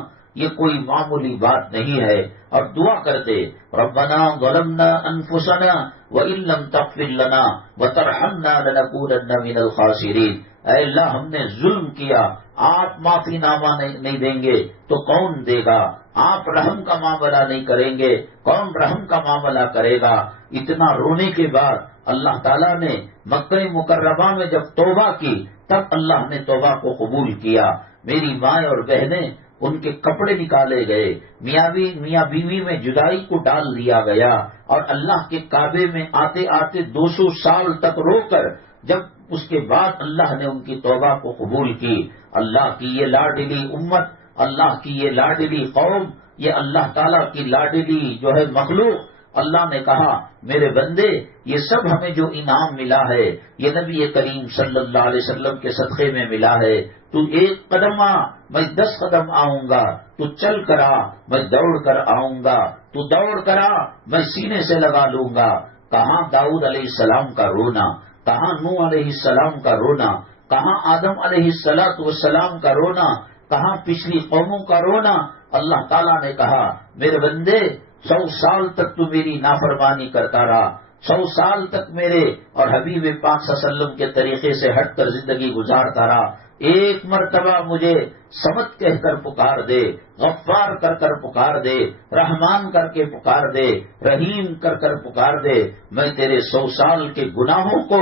یہ کوئی معمولی بات نہیں ہے، اور دعا کرتے ربنا ظلمنا انفسنا وان لم تغفر لنا وترحمنا لنكونن من الخاسرین، اے اللہ ہم نے ظلم کیا، آپ معافی نامہ نہیں دیں گے تو کون دے گا، آپ رحم کا معاملہ نہیں کریں گے کون رحم کا معاملہ کرے گا۔ اتنا رونے کے بعد اللہ تعالیٰ نے مکہ مکرمہ میں جب توبہ کی تب اللہ نے توبہ کو قبول کیا۔ میری ماں اور بہنیں ان کے کپڑے نکالے گئے، میاں بیوی میں جدائی کو ڈال دیا گیا، اور اللہ کے کعبے میں آتے آتے 200 سال تک رو کر جب اس کے بعد اللہ نے ان کی توبہ کو قبول کی۔ اللہ کی یہ لاڈلی امت، اللہ کی یہ لاڈلی قوم، یہ اللہ تعالیٰ کی لاڈلی جو ہے مخلوق، اللہ نے کہا میرے بندے یہ سب ہمیں جو انعام ملا ہے یہ نبی کریم صلی اللہ علیہ وسلم کے صدقے میں ملا ہے، تو 1 قدم آ میں 10 قدم آؤں گا، تو چل کر آ میں دوڑ کر آؤں گا، تو دوڑ کر آ میں سینے سے لگا لوں گا۔ کہاں داؤد علیہ السلام کا رونا، کہاں نوح علیہ السلام کا رونا، کہاں آدم علیہ السلام کا رونا، کہاں پچھلی قوموں کا رونا۔ اللہ تعالیٰ نے کہا میرے بندے 100 سال تک تو میری نافرمانی کرتا رہا، 100 سال تک میرے اور حبیب پاک صلی اللہ علیہ وسلم کے طریقے سے ہٹ کر زندگی گزارتا رہا، ایک مرتبہ مجھے صمد کہہ کر پکار دے، غفار کر کر پکار دے، رحمان کر کے پکار دے، رحیم کر کر پکار دے، میں تیرے 100 سال کے گناہوں کو،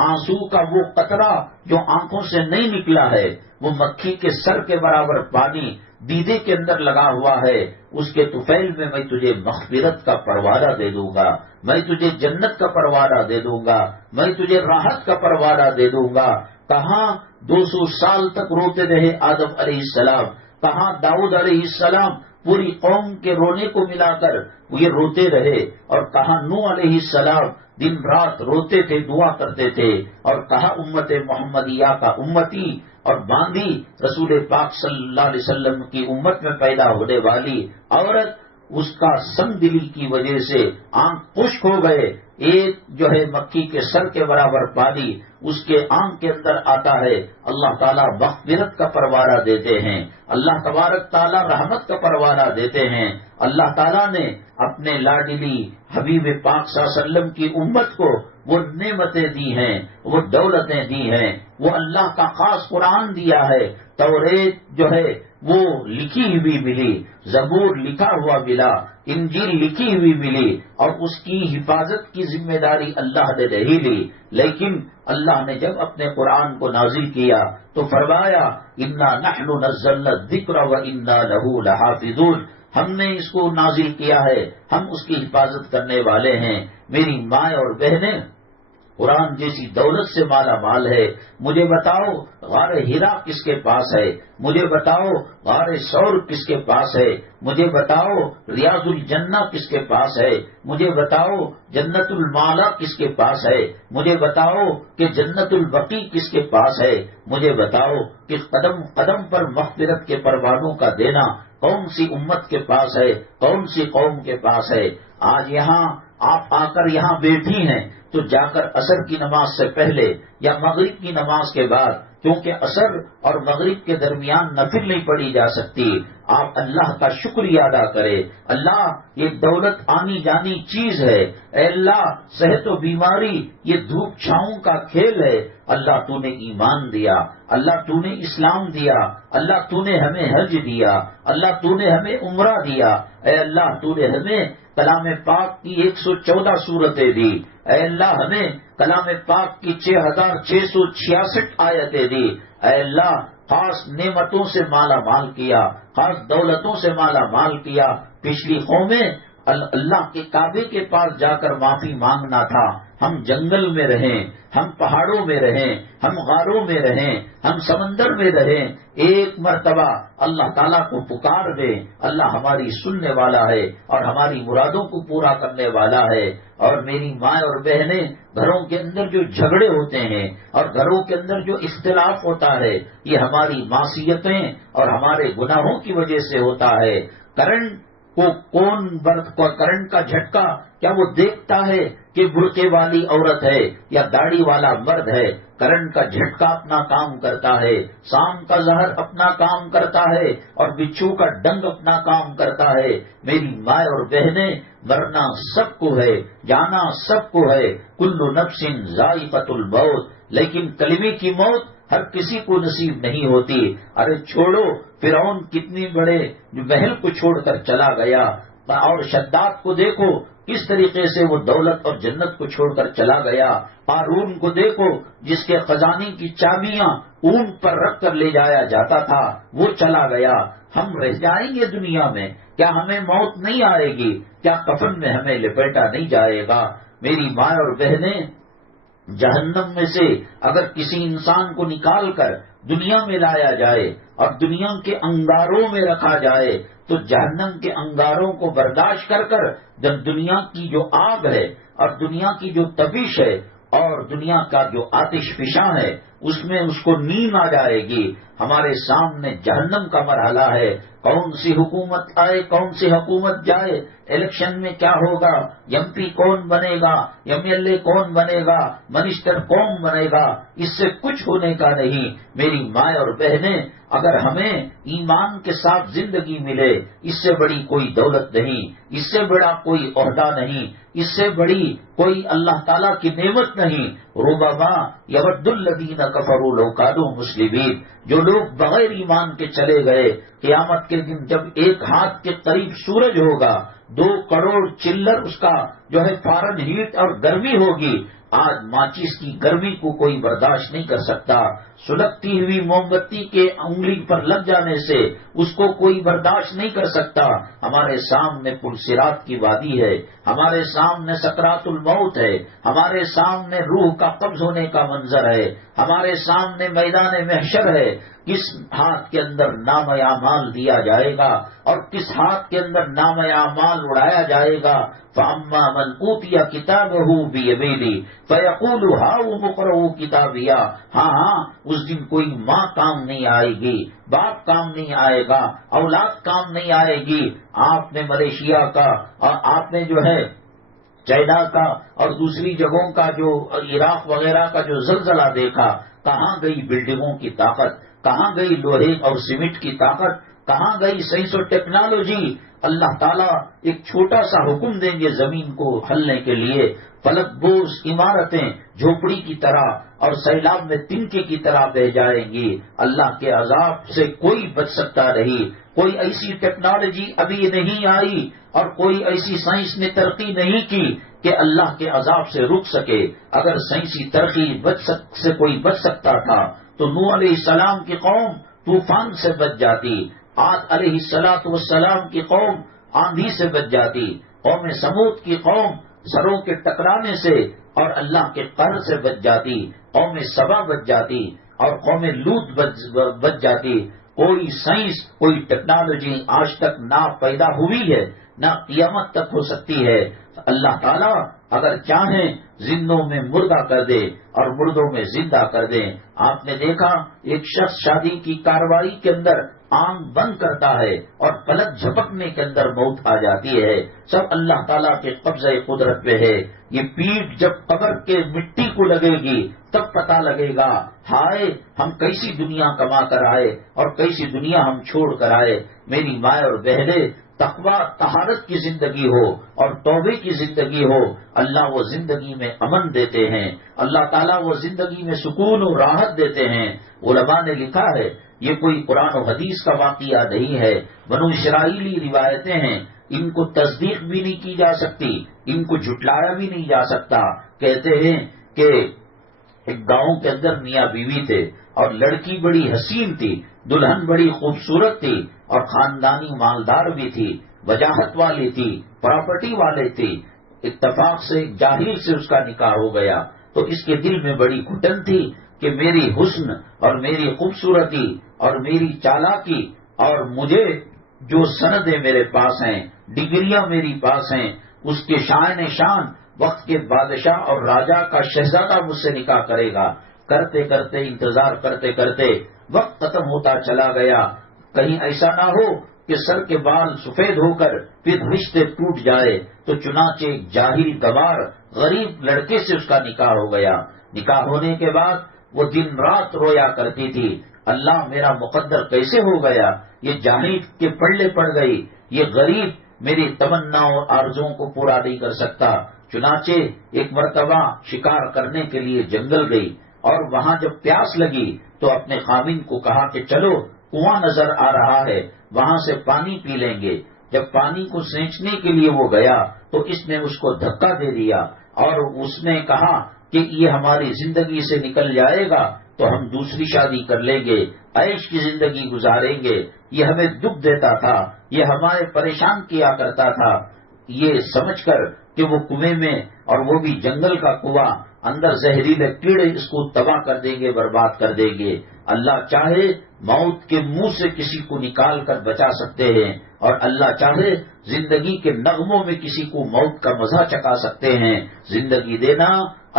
آنسو کا وہ قطرہ جو آنکھوں سے نہیں نکلا ہے، وہ مکھی کے سر کے برابر پانی دیدے کے اندر لگا ہوا ہے، اس کے طفیل میں میں تجھے مغفرت کا پروارہ دے دوں گا، میں تجھے جنت کا پروارہ دے دوں گا، میں تجھے راحت کا پروارہ دے دوں گا۔ کہاں 200 سال تک روتے رہے آدم علیہ السلام، کہاں داؤد علیہ السلام پوری قوم کے رونے کو ملا کر یہ روتے رہے، اور کہاں نوح علیہ السلام دن رات روتے تھے، دعا کرتے تھے، اور کہا امت محمدیہ کا امتی اور باندھی رسول پاک صلی اللہ علیہ وسلم کی امت میں پیدا ہونے والی عورت، اس کا سنگ دلی کی وجہ سے آنکھ خشک ہو گئے، ایک جو ہے مکھی کے سر کے برابر پانی اس کے آنکھ کے اندر آتا ہے، اللہ تعالیٰ مغفرت کا پروارہ دیتے ہیں، اللہ تبارک تعالیٰ رحمت کا پروارہ دیتے ہیں۔ اللہ تعالیٰ نے اپنے لاڈلی حبیب پاک صلی اللہ علیہ وسلم کی امت کو وہ نعمتیں دی ہیں، وہ دولتیں دی ہیں، وہ اللہ کا خاص قرآن دیا ہے، توریت جو ہے وہ لکھی ہوئی ملی، زبور لکھا ہوا ملا، انجیل لکھی ہوئی ملی، اور اس کی حفاظت کی ذمہ داری اللہ نے نہیں لی، لیکن اللہ نے جب اپنے قرآن کو نازل کیا تو فرمایا انا نحن نزلنا الذکر وانا لہ لحافظون، ہم نے اس کو نازل کیا ہے، ہم اس کی حفاظت کرنے والے ہیں۔ میری ماں اور بہنیں قرآن جیسی دولت سے مالا مال ہے، مجھے بتاؤ غار ہیرا کس کے پاس ہے، مجھے بتاؤ غار ثور کس کے پاس ہے، مجھے بتاؤ ریاض الجنہ کس کے پاس ہے، مجھے بتاؤ جنت المالا کس کے پاس ہے، مجھے بتاؤ کہ جنت البقیع کس کے پاس ہے، مجھے بتاؤ کہ قدم قدم پر مغفرت کے پروانوں کا دینا کون سی امت کے پاس ہے، کون سی قوم کے پاس ہے۔ آج یہاں آپ آ کر یہاں بیٹھی ہیں تو جا کر عصر کی نماز سے پہلے یا مغرب کی نماز کے بعد، کیونکہ عصر اور مغرب کے درمیان نفل نہیں پڑھی جا سکتی، آپ اللہ کا شکریہ ادا کرے، اللہ یہ دولت آنی جانی چیز ہے، اے اللہ صحت و بیماری یہ دھوپ چھاؤں کا کھیل ہے، اللہ تو نے ایمان دیا، اللہ تو نے اسلام دیا، اللہ تو نے ہمیں حج دیا، اللہ تو نے ہمیں عمرہ دیا، اے اللہ تو نے ہمیں کلام پاک کی 114 صورتیں دی، اے اللہ ہمیں کلام پاک کی 6666 آیتیں دی، اے اللہ خاص نعمتوں سے مالا مال کیا، خاص دولتوں سے مالا مال کیا۔ پچھلی قومیں اللہ کے کعبے کے پاس جا کر معافی مانگنا تھا. ہم جنگل میں رہیں، ہم پہاڑوں میں رہیں، ہم غاروں میں رہیں، ہم سمندر میں رہیں، ایک مرتبہ اللہ تعالیٰ کو پکار دیں. اللہ ہماری سننے والا ہے اور ہماری مرادوں کو پورا کرنے والا ہے. اور میری ماں اور بہنیں، گھروں کے اندر جو جھگڑے ہوتے ہیں اور گھروں کے اندر جو اختلاف ہوتا ہے، یہ ہماری معصیتیں اور ہمارے گناہوں کی وجہ سے ہوتا ہے. کرنٹ کو کرنٹ کا جھٹکا کیا وہ دیکھتا ہے کہ برقعے والی عورت ہے یا داڑھی والا مرد ہے؟ کرنٹ کا جھٹکا اپنا کام کرتا ہے، سام کا زہر اپنا کام کرتا ہے اور بچھو کا ڈنگ اپنا کام کرتا ہے. میری ماں اور بہنیں، مرنا سب کو ہے، جانا سب کو ہے. کل نفس ذائقۃ الموت، لیکن کلمے کی موت ہر کسی کو نصیب نہیں ہوتی. ارے چھوڑو، فرعون کتنی بڑے محل کو چھوڑ کر چلا گیا، اور شداد کو دیکھو کس طریقے سے وہ دولت اور جنت کو چھوڑ کر چلا گیا. قارون کو دیکھو جس کے خزانے کی چابیاں اونٹ پر رکھ کر لے جایا جاتا تھا، وہ چلا گیا. ہم رہ جائیں گے دنیا میں؟ کیا ہمیں موت نہیں آئے گی؟ کیا کفن میں ہمیں لپیٹا نہیں جائے گا؟ میری ماں اور بہنیں، جہنم میں سے اگر کسی انسان کو نکال کر دنیا میں لایا جائے اور دنیا کے انگاروں میں رکھا جائے تو جہنم کے انگاروں کو برداشت کر کر جب دنیا کی جو آگ ہے اور دنیا کی جو تپش ہے اور دنیا کا جو آتش فشاں ہے اس میں اس کو نیند آ جائے گی. ہمارے سامنے جہنم کا مرحلہ ہے. کون سی حکومت آئے، کون سی حکومت جائے، الیکشن میں کیا ہوگا، ایم پی کون بنے گا، ایم ایل اے کون بنے گا، منسٹر کون بنے گا، اس سے کچھ ہونے کا نہیں. میری ماں اور بہنیں، اگر ہمیں ایمان کے ساتھ زندگی ملے، اس سے بڑی کوئی دولت نہیں، اس سے بڑا کوئی عہدہ نہیں، اس سے بڑی کوئی اللہ تعالیٰ کی نعمت نہیں. ربما یود الذین کفروا لو کانوا مسلمین، جو لوگ بغیر ایمان کے چلے گئے، قیامت کے دن جب ایک ہاتھ کے قریب سورج ہوگا، 2 کروڑ چلر اس کا جو ہے فارن ہیٹ اور گرمی ہوگی. آج ماچس کی گرمی کو کوئی برداشت نہیں کر سکتا. سلگتی ہوئی موم بتی کے انگلی پر لگ جانے سے اس کو کوئی برداشت نہیں کر سکتا. ہمارے سامنے پلسرات کی وادی ہے، ہمارے سامنے سکرات الموت ہے، ہمارے سامنے روح کا قبض ہونے کا منظر ہے، ہمارے سامنے میدان محشر ہے. کس ہاتھ کے اندر نام اعمال دیا جائے گا اور کس ہاتھ کے اندر نام اعمال اڑایا جائے گا. فَأَمَّا مَنْ أُوتِيَ كِتَابَهُ بِيَمِينِهِ فَيَقُولُ هَاؤُمُ اقْرَءُوا كِتَابِيَهْ. ہاں اس دن کوئی ماں کام نہیں آئے گی، باپ کام نہیں آئے گا، اولاد کام نہیں آئے گی. آپ نے ملیشیا کا اور آپ نے جو ہے چائنا کا اور دوسری جگہوں کا جو عراق وغیرہ کا جو زلزلہ دیکھا، کہاں گئی بلڈنگوں کی طاقت، کہاں گئی لوہے اور سیمنٹ کی طاقت، کہاں گئی سائنس اور ٹیکنالوجی. اللہ تعالیٰ ایک چھوٹا سا حکم دیں گے زمین کو ہلنے کے لیے، فلک بوز عمارتیں جھوپڑی کی طرح اور سیلاب میں تنکے کی طرح بہ جائیں گی. اللہ کے عذاب سے کوئی بچ سکتا نہیں. کوئی ایسی ٹیکنالوجی ابھی نہیں آئی اور کوئی ایسی سائنس نے ترقی نہیں کی کہ اللہ کے عذاب سے رک سکے. اگر سائنسی ترقی سے کوئی بچ سکتا تھا تو نوح علیہ السلام کی قوم طوفان سے بچ جاتی، عاد علیہ السلام کی قوم آندھی سے بچ جاتی، قوم سمود کی قوم سروں کے ٹکرانے سے اور اللہ کے قہر سے بچ جاتی، قوم سبا بچ جاتی اور قوم لوط بچ جاتی. کوئی سائنس، کوئی ٹیکنالوجی آج تک نہ پیدا ہوئی ہے نہ قیامت تک ہو سکتی ہے. اللہ تعالیٰ اگر چاہیں زندوں میں مردہ کر دے اور مردوں میں زندہ کر دے. آپ نے دیکھا ایک شخص شادی کی کارروائی کے اندر آنکھ بند کرتا ہے اور پلک جھپکنے کے اندر موت آ جاتی ہے. سب اللہ تعالیٰ کے قبضہ قدرت پہ ہے. یہ پیٹھ جب قبر کے مٹی کو لگے گی تب پتہ لگے گا ہائے ہم کیسی دنیا کما کر آئے اور کیسی دنیا ہم چھوڑ کر آئے. میری ماں اور بہنیں، تقویٰ طہارت کی زندگی ہو اور توبے کی زندگی ہو، اللہ وہ زندگی میں امن دیتے ہیں، اللہ تعالیٰ وہ زندگی میں سکون و راحت دیتے ہیں. علماء نے لکھا ہے یہ کوئی قرآن و حدیث کا واقعہ نہیں ہے، بنو اسرائیلی روایتیں ہیں. ان کو تصدیق بھی نہیں کی جا سکتی، ان کو جھٹلایا بھی نہیں جا سکتا. کہتے ہیں کہ ایک گاؤں کے اندر میاں بیوی تھے اور لڑکی بڑی حسین تھی، دلہن بڑی خوبصورت تھی اور خاندانی مالدار بھی تھی. وجاہت والی تھی، پراپرٹی والے تھی، اتفاق سے ایک جاہل سے اس کا نکاح ہو گیا تو اس کے دل میں بڑی گھٹن تھی کہ میری حسن اور میری خوبصورتی اور میری چالاکی اور مجھے جو سندیں میرے پاس ہیں، ڈگریاں میری پاس ہیں، اس کے شان وقت کے بادشاہ اور راجا کا شہزادہ مجھ سے نکاح کرے گا۔ کرتے کرتے انتظار کرتے کرتے وقت ختم ہوتا چلا گیا، کہیں ایسا نہ ہو کہ سر کے بال سفید ہو کر پھر رشتے ٹوٹ جائے، تو چنانچہ ایک جاہل گوار غریب لڑکے سے اس کا نکاح ہو گیا۔ نکاح ہونے کے بعد وہ دن رات رویا کرتی تھی، اللہ میرا مقدر کیسے ہو گیا، یہ جاہل کے پلے پڑ گئی، یہ غریب میری تمنا اور آرزوؤں کو پورا نہیں کر سکتا۔ چنانچہ ایک مرتبہ شکار کرنے کے لیے جنگل گئی اور وہاں جب پیاس لگی تو اپنے خاوند کو کہا کہ چلو کنواں نظر آ رہا ہے، وہاں سے پانی پی لیں گے۔ جب پانی کو سینچنے کے لیے وہ گیا تو اس نے اس کو دھکا دے دیا اور اس نے کہا کہ یہ ہماری زندگی سے نکل جائے گا تو ہم دوسری شادی کر لیں گے، عیش کی زندگی گزاریں گے۔ یہ ہمیں دکھ دیتا تھا، یہ ہمارے پریشان کیا کرتا تھا، یہ سمجھ کر کہ وہ کنویں میں، اور وہ بھی جنگل کا کنواں، اندر زہریلے کیڑے اس کو تباہ کر دیں گے، برباد کر دیں گے۔ اللہ چاہے موت کے منہ سے کسی کو نکال کر بچا سکتے ہیں، اور اللہ چاہے زندگی کے نغموں میں کسی کو موت کا مزہ چکھا سکتے ہیں۔ زندگی دینا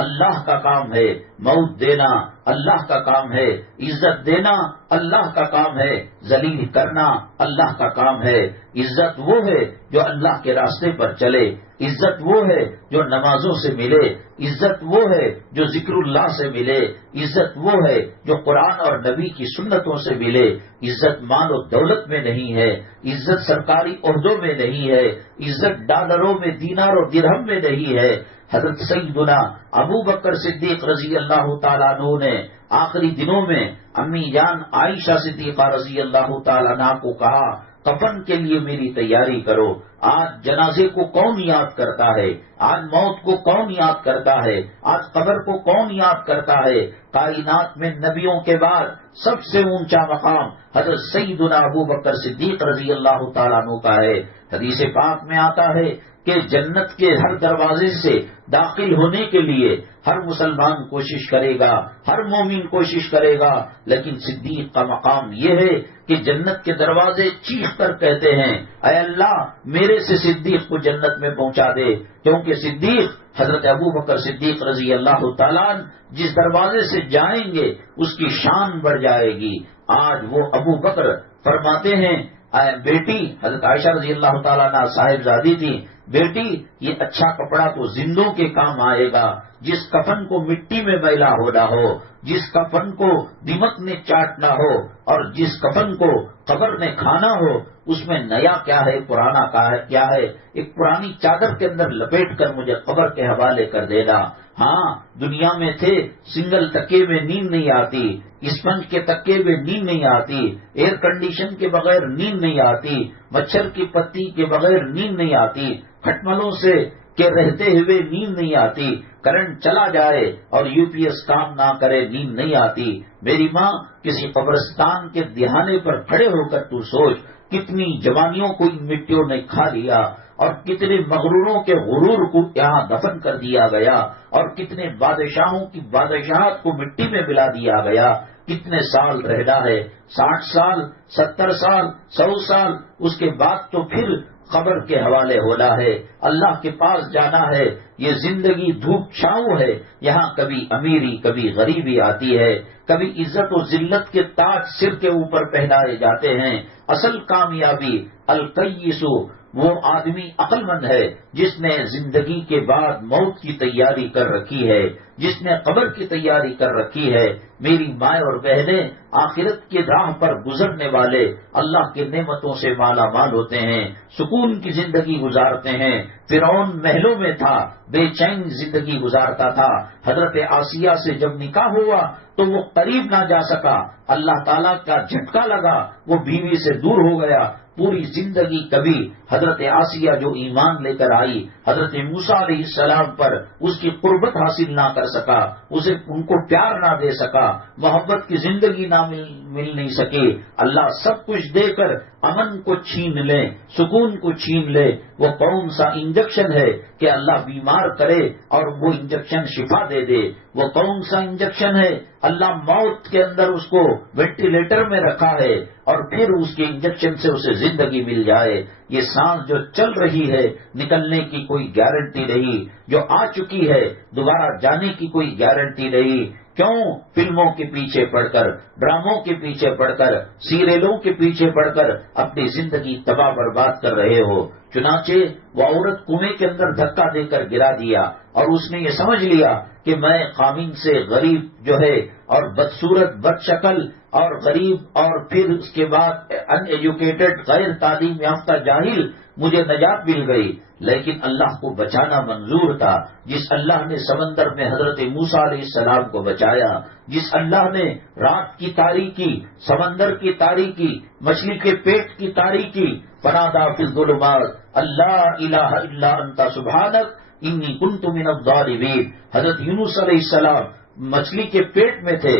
اللہ کا کام ہے، موت دینا اللہ کا کام ہے، عزت دینا اللہ کا کام ہے، ذلیل کرنا اللہ کا کام ہے۔ عزت وہ ہے جو اللہ کے راستے پر چلے، عزت وہ ہے جو نمازوں سے ملے، عزت وہ ہے جو ذکر اللہ سے ملے، عزت وہ ہے جو قرآن اور نبی کی سنتوں سے ملے۔ عزت مال و دولت میں نہیں ہے، عزت سرکاری عہدوں میں نہیں ہے، عزت ڈالروں میں، دینار و درہم میں نہیں ہے۔ حضرت سیدنا ابو بکر صدیق رضی اللہ تعالیٰ عنہ نے آخری دنوں میں امی جان عائشہ صدیقہ رضی اللہ تعالیٰ عنہ کو کہا کفن کے لیے میری تیاری کرو۔ آج جنازے کو کون یاد کرتا ہے، آج موت کو کون یاد کرتا ہے، آج قبر کو کون یاد کرتا ہے۔ کائنات میں نبیوں کے بعد سب سے اونچا مقام حضرت سیدنا ابو بکر صدیق رضی اللہ تعالیٰ عنہ کا ہے۔ حدیث پاک میں آتا ہے کہ جنت کے ہر دروازے سے داخل ہونے کے لیے ہر مسلمان کوشش کرے گا، ہر مومن کوشش کرے گا، لیکن صدیق کا مقام یہ ہے کہ جنت کے دروازے چیخ کر کہتے ہیں اے اللہ میرے سے صدیق کو جنت میں پہنچا دے، کیونکہ صدیق حضرت ابو بکر صدیق رضی اللہ تعالیٰ جس دروازے سے جائیں گے اس کی شان بڑھ جائے گی۔ آج وہ ابو بکر فرماتے ہیں بیٹی، حضرت عائشہ رضی اللہ تعالیٰ عنہ صاحبزادی تھی، بیٹی یہ اچھا کپڑا تو زندوں کے کام آئے گا، جس کفن کو مٹی میں میلا ہونا ہو، جس کفن کو دمک نے چاٹنا ہو، اور جس کفن کو قبر نے کھانا ہو، اس میں نیا کیا ہے پرانا کیا ہے، ایک پرانی چادر کے اندر لپیٹ کر مجھے قبر کے حوالے کر دینا۔ ہاں دنیا میں تھے سنگل تکے میں نیند نہیں آتی، اسپنج کے تکے میں نیند نہیں آتی، ایئر کنڈیشن کے بغیر نیند نہیں آتی، مچھر کی پتی کے بغیر نیند نہیں آتی، کھٹملوں سے کہ رہتے ہوئے نیند نہیں آتی، کرنٹ چلا جائے اور یو پی ایس کام نہ کرے نیند نہیں آتی۔ میری ماں کسی قبرستان کے دہانے پر کھڑے ہو کر تو سوچ کتنی جوانیوں کو ان مٹیوں نے کھا لیا، اور کتنے مغروروں کے غرور کو یہاں دفن کر دیا گیا، اور کتنے بادشاہوں کی بادشاہت کو مٹی میں ملا دیا گیا۔ کتنے سال رہنا ہے، 60 سال، 70 سال، 100 سال، اس کے بعد تو پھر قبر کے حوالے ہونا ہے، اللہ کے پاس جانا ہے۔ یہ زندگی دھوپ چھاؤں ہے، یہاں کبھی امیری کبھی غریبی آتی ہے، کبھی عزت و ذلت کے تاج سر کے اوپر پہنائے جاتے ہیں۔ اصل کامیابی القیس وہ آدمی عقل مند ہے جس نے زندگی کے بعد موت کی تیاری کر رکھی ہے، جس نے قبر کی تیاری کر رکھی ہے۔ میری مائیں اور بہنیں آخرت کی راہ پر گزرنے والے اللہ کی نعمتوں سے مالا مال ہوتے ہیں، سکون کی زندگی گزارتے ہیں۔ فرعون محلوں میں تھا، بے چین زندگی گزارتا تھا، حضرت آسیہ سے جب نکاح ہوا تو وہ قریب نہ جا سکا، اللہ تعالیٰ کا جھٹکا لگا، وہ بیوی سے دور ہو گیا، پوری زندگی کبھی حضرت آسیہ جو ایمان لے کر آئی حضرت موسیٰ علیہ السلام پر اس کی قربت حاصل نہ کر سکا، اسے ان کو پیار نہ دے سکا، محبت کی زندگی نہ مل نہیں سکی، اللہ سب کچھ دے کر امن کو چھین لے، سکون کو چھین لے، وہ کون سا انجیکشن ہے کہ اللہ بیمار کرے اور وہ انجیکشن شفا دے دے؟ وہ کون سا انجیکشن ہے اللہ موت کے اندر اس کو وینٹیلیٹر میں رکھا ہے اور پھر اس کے انجیکشن سے اسے زندگی مل جائے؟ یہ سانس جو چل رہی ہے نکلنے کی کوئی گارنٹی نہیں، جو آ چکی ہے دوبارہ جانے کی کوئی گارنٹی نہیں۔ کیوں فلموں کے پیچھے پڑ کر، ڈراموں کے پیچھے پڑ کر، سیریلوں کے پیچھے پڑ کر اپنی زندگی تباہ برباد کر رہے ہو؟ چنانچہ وہ عورت کنویں کے اندر دھکا دے کر گرا دیا اور اس نے یہ سمجھ لیا کہ میں خامین سے غریب جو ہے اور بدصورت بد شکل اور غریب اور پھر اس کے بعد ان ایجوکیٹڈ غیر تعلیم یافتہ جاہل مجھے نجات مل گئی، لیکن اللہ کو بچانا منظور تھا۔ جس اللہ نے سمندر میں حضرت موسیٰ علیہ السلام کو بچایا، جس اللہ نے رات کی تاریکی، سمندر کی تاریکی، مچھلی کے پیٹ کی تاریکی، فنادیٰ فی الظلمات اللہ الہ الا انت سبحانک انی کنت من الظالمین۔ حضرت یونس علیہ السلام مچھلی کے پیٹ میں تھے،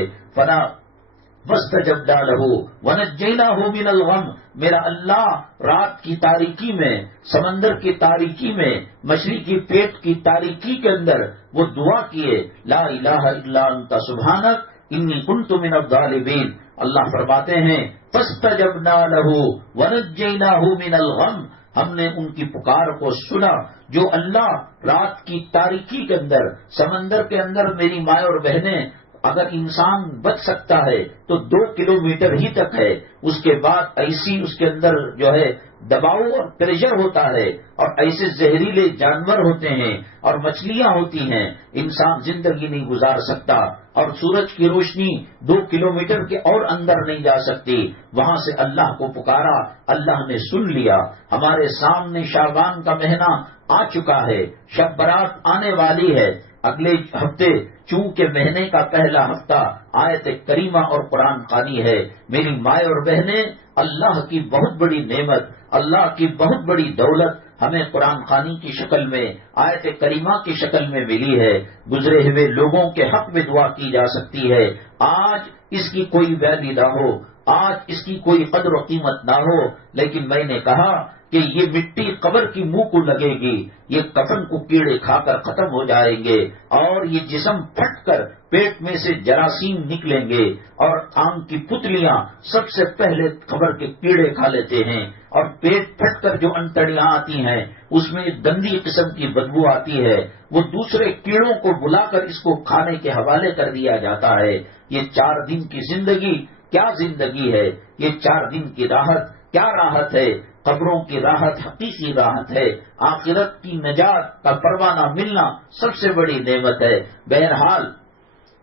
فاستجبنا لہ ونجیناہ من الغم۔ میرا اللہ رات کی تاریکی میں، سمندر کی تاریکی میں، مچھلی کی پیٹ کی تاریکی کے اندر وہ دعا کیے، لا الہ الا انت سبحانک انی کنت من الظالمین۔ اللہ فرماتے ہیں فاستجبنا لہ ونجیناہ من الغم، ہم نے ان کی پکار کو سنا۔ جو اللہ رات کی تاریکی کے اندر، سمندر کے اندر میری مائیں اور بہنیں، اگر انسان بچ سکتا ہے تو 2 کلومیٹر ہی تک ہے، اس کے بعد ایسی اس کے اندر جو ہے دباؤ اور پریشر ہوتا ہے اور ایسے زہریلے جانور ہوتے ہیں اور مچھلیاں ہوتی ہیں، انسان زندگی نہیں گزار سکتا، اور سورج کی روشنی 2 کلومیٹر کے اور اندر نہیں جا سکتی۔ وہاں سے اللہ کو پکارا، اللہ نے سن لیا۔ ہمارے سامنے شعبان کا مہینہ آ چکا ہے، شب برات آنے والی ہے، اگلے ہفتے چونکہ مہینے کا پہلا ہفتہ آیت کریمہ اور قرآن خوانی ہے۔ میری مائیں اور بہنیں، اللہ کی بہت بڑی نعمت، اللہ کی بہت بڑی دولت ہمیں قرآن خوانی کی شکل میں، آیت کریمہ کی شکل میں ملی ہے۔ گزرے ہوئے لوگوں کے حق میں دعا کی جا سکتی ہے۔ آج اس کی کوئی ویلیو نہ ہو، آج اس کی کوئی قدر و قیمت نہ ہو، لیکن میں نے کہا کہ یہ مٹی قبر کی منہ کو لگے گی، یہ کفن کو کیڑے کھا کر ختم ہو جائیں گے، اور یہ جسم پھٹ کر پیٹ میں سے جراثیم نکلیں گے، اور آم کی پتلیاں سب سے پہلے قبر کے کیڑے کھا لیتے ہیں، اور پیٹ پھٹ کر جو انتڑیاں آتی ہیں اس میں گندی قسم کی بدبو آتی ہے، وہ دوسرے کیڑوں کو بلا کر اس کو کھانے کے حوالے کر دیا جاتا ہے۔ یہ 4 دن کی زندگی کیا زندگی ہے؟ یہ 4 دن کی راحت کیا راحت ہے؟ قبروں کی راحت حقیقی راحت ہے، آخرت کی نجات کا پروانہ ملنا سب سے بڑی نعمت ہے۔ بہرحال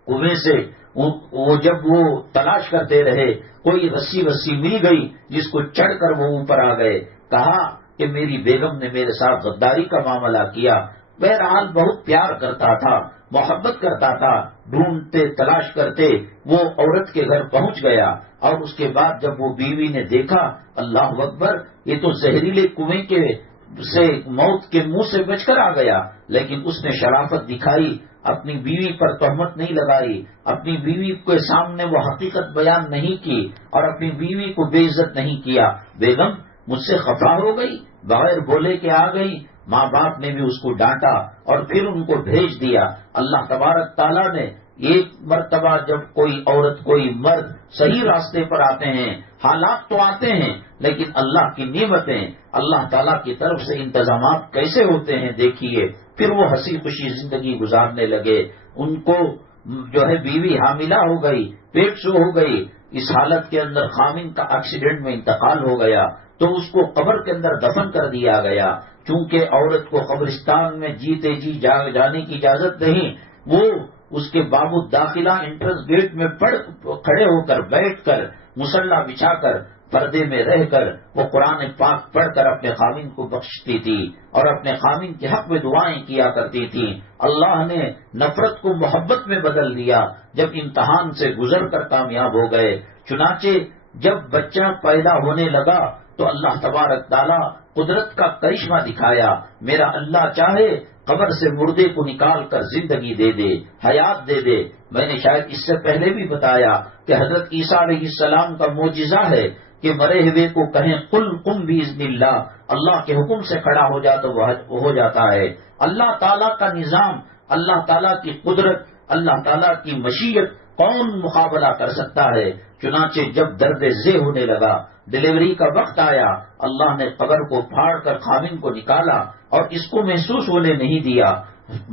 کنویں سے وہ جب وہ تلاش کرتے رہے، کوئی رسی مل گئی جس کو چڑھ کر وہ اوپر آ گئے، کہا کہ میری بیگم نے میرے ساتھ غداری کا معاملہ کیا۔ بہرحال بہت پیار کرتا تھا، محبت کرتا تھا، ڈھونڈتے تلاش کرتے وہ عورت کے گھر پہنچ گیا، اور اس کے بعد جب وہ بیوی نے دیکھا، اللہ اکبر، یہ تو زہریلے کنویں کے سے موت کے منہ سے بچ کر آ گیا، لیکن اس نے شرافت دکھائی، اپنی بیوی پر تہمت نہیں لگائی، اپنی بیوی کے سامنے وہ حقیقت بیان نہیں کی اور اپنی بیوی کو بے عزت نہیں کیا۔ بیگم مجھ سے خفا ہو گئی، بغیر بولے کے آ گئی۔ ماں باپ نے بھی اس کو ڈانٹا اور پھر ان کو بھیج دیا۔ اللہ تبارک تعالیٰ نے ایک مرتبہ جب کوئی عورت کوئی مرد صحیح راستے پر آتے ہیں، حالات تو آتے ہیں لیکن اللہ کی نعمتیں، اللہ تعالیٰ کی طرف سے انتظامات کیسے ہوتے ہیں دیکھیے، پھر وہ ہنسی خوشی زندگی گزارنے لگے۔ ان کو جو ہے بیوی حاملہ ہو گئی، پیٹ سو ہو گئی، اس حالت کے اندر خامن کا ایکسیڈنٹ میں انتقال ہو گیا تو اس کو قبر کے اندر دفن کر دیا گیا۔ چونکہ عورت کو قبرستان میں جیتے جی جانے کی اجازت نہیں، وہ اس کے باب الداخلہ انٹرنس گیٹ میں کھڑے ہو کر بیٹھ کر مصلی بچھا کر پردے میں رہ کر وہ قرآن پاک پڑھ کر اپنے خامن کو بخشتی تھی اور اپنے خامن کے حق میں دعائیں کیا کرتی تھی۔ اللہ نے نفرت کو محبت میں بدل دیا جب امتحان سے گزر کر کامیاب ہو گئے۔ چنانچہ جب بچہ پیدا ہونے لگا تو اللہ تبارک تعالیٰ قدرت کا کرشمہ دکھایا. میرا اللہ چاہے قبر سے مردے کو نکال کر زندگی دے دے، حیات دے دے. میں نے شاید اس سے پہلے بھی بتایا کہ حضرت عیسیٰ علیہ السلام کا معجزہ ہے کہ مرے ہوئے کو کہیں قل قم باذن اللہ، اللہ کے حکم سے کھڑا ہو جا تو وہ ہو جاتا ہے. اللہ تعالیٰ کا نظام، اللہ تعالیٰ کی قدرت، اللہ تعالیٰ کی مشیت کون مقابلہ کر سکتا ہے؟ چنانچہ جب درد ذہ ہونے لگا، ڈلیوری کا وقت آیا، اللہ نے قبر کو پھاڑ کر خاوند کو نکالا اور اس کو محسوس ہونے نہیں دیا.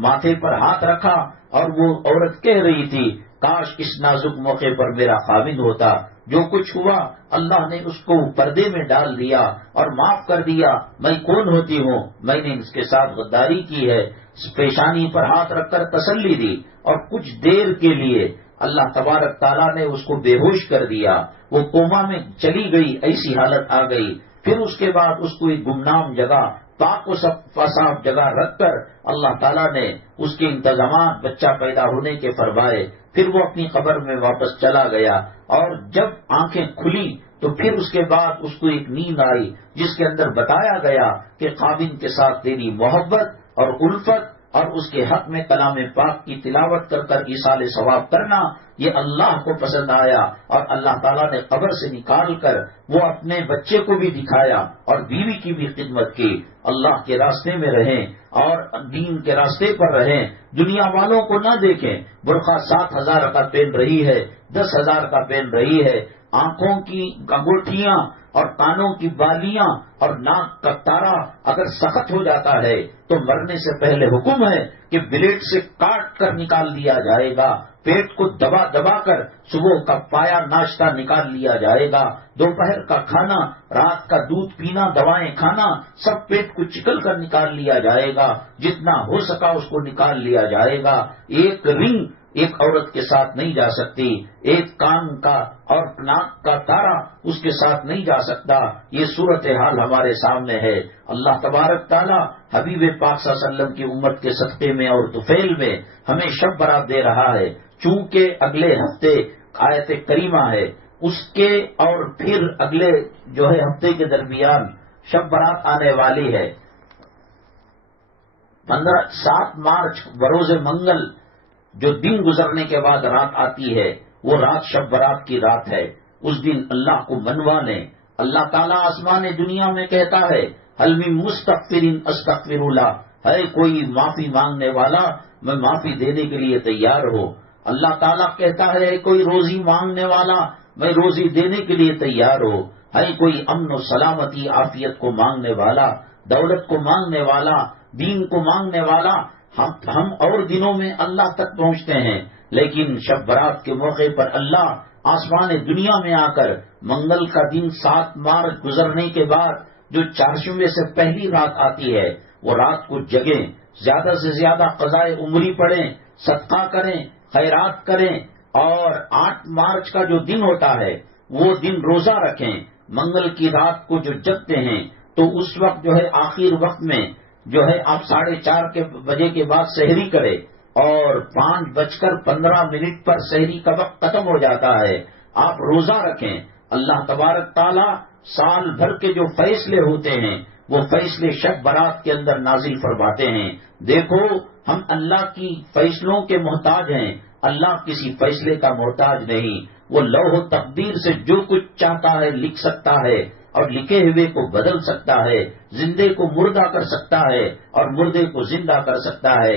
ماتھے پر ہاتھ رکھا اور وہ عورت کہہ رہی تھی کاش اس نازک موقع پر میرا خاوند ہوتا. جو کچھ ہوا اللہ نے اس کو پردے میں ڈال دیا اور معاف کر دیا. میں کون ہوتی ہوں؟ میں نے اس کے ساتھ غداری کی ہے. پیشانی پر ہاتھ رکھ کر تسلی دی اور کچھ دیر کے لیے اللہ تبارک تعالیٰ نے اس کو بے ہوش کر دیا. وہ کوما میں چلی گئی، ایسی حالت آ گئی. پھر اس کے بعد اس کو ایک گمنام جگہ، پاک و صاف جگہ رکھ کر اللہ تعالیٰ نے اس کے انتظامات بچہ پیدا ہونے کے فرمائے. پھر وہ اپنی قبر میں واپس چلا گیا اور جب آنکھیں کھلی تو پھر اس کے بعد اس کو ایک نیند آئی جس کے اندر بتایا گیا کہ خاوند کے ساتھ تیری محبت اور الفت اور اس کے حق میں کلام پاک کی تلاوت کر کر ایصال ثواب کرنا یہ اللہ کو پسند آیا. اور اللہ تعالیٰ نے قبر سے نکال کر وہ اپنے بچے کو بھی دکھایا اور بیوی کی بھی خدمت کی. اللہ کے راستے میں رہیں اور دین کے راستے پر رہیں، دنیا والوں کو نہ دیکھیں. برقع 7,000 کا پہن رہی ہے، 10,000 کا پہن رہی ہے. آنکھوں کی انگوٹھیاں اور کانوں کی بالیاں اور ناک کا تارا اگر سخت ہو جاتا ہے تو مرنے سے پہلے حکم ہے کہ بلیڈ سے کاٹ کر نکال دیا جائے گا. پیٹ کو دبا دبا کر صبح کا پایا ناشتہ نکال لیا جائے گا. دوپہر کا کھانا، رات کا دودھ پینا، دوائیں کھانا، سب پیٹ کو چکل کر نکال لیا جائے گا. جتنا ہو سکا اس کو نکال لیا جائے گا. ایک رنگ ایک عورت کے ساتھ نہیں جا سکتی، ایک کان کا اور ناک کا تارا اس کے ساتھ نہیں جا سکتا. یہ صورتحال ہمارے سامنے ہے. اللہ تبارک تعالیٰ حبیب پاک صلی اللہ علیہ وسلم کی امت کے صدقے میں اور طفیل میں ہمیں شب برات دے رہا ہے. چونکہ اگلے ہفتے آیت کریمہ ہے، اس کے اور پھر اگلے جو ہے ہفتے کے درمیان شب برات آنے والی ہے. 7 مارچ بروز منگل جو دن گزرنے کے بعد رات آتی ہے وہ رات شب برات کی رات ہے. اس دن اللہ کو منوا لیں. اللہ تعالیٰ آسمان دنیا میں کہتا ہے حل من مستغفر استغفر اللہ، ہے کوئی معافی مانگنے والا میں معافی دینے کے لیے تیار ہوں. اللہ تعالیٰ کہتا ہے کوئی روزی مانگنے والا میں روزی دینے کے لیے تیار ہوں. ہے کوئی امن و سلامتی عافیت کو مانگنے والا، دولت کو مانگنے والا، دین کو مانگنے والا. ہم اور دنوں میں اللہ تک پہنچتے ہیں لیکن شب برات کے موقع پر اللہ آسمان دنیا میں آ کر منگل کا دن 7 مارچ گزرنے کے بعد جو چہارشنبے سے پہلی رات آتی ہے وہ رات کو جگیں، زیادہ سے زیادہ قضائے عمری پڑھیں، صدقہ کریں، خیرات کریں. اور 8 مارچ کا جو دن ہوتا ہے وہ دن روزہ رکھیں. منگل کی رات کو جو جگتے ہیں تو اس وقت جو ہے آخر وقت میں جو ہے آپ 4:30 بجے کے بعد سحری کرے اور 5:15 پر سحری کا وقت ختم ہو جاتا ہے. آپ روزہ رکھیں. اللہ تبارک تعالیٰ سال بھر کے جو فیصلے ہوتے ہیں وہ فیصلے شب برات کے اندر نازل فرماتے ہیں. دیکھو ہم اللہ کی فیصلوں کے محتاج ہیں، اللہ کسی فیصلے کا محتاج نہیں. وہ لوح و تقدیر سے جو کچھ چاہتا ہے لکھ سکتا ہے اور لکھے ہوئے کو بدل سکتا ہے، زندے کو مردہ کر سکتا ہے اور مردے کو زندہ کر سکتا ہے.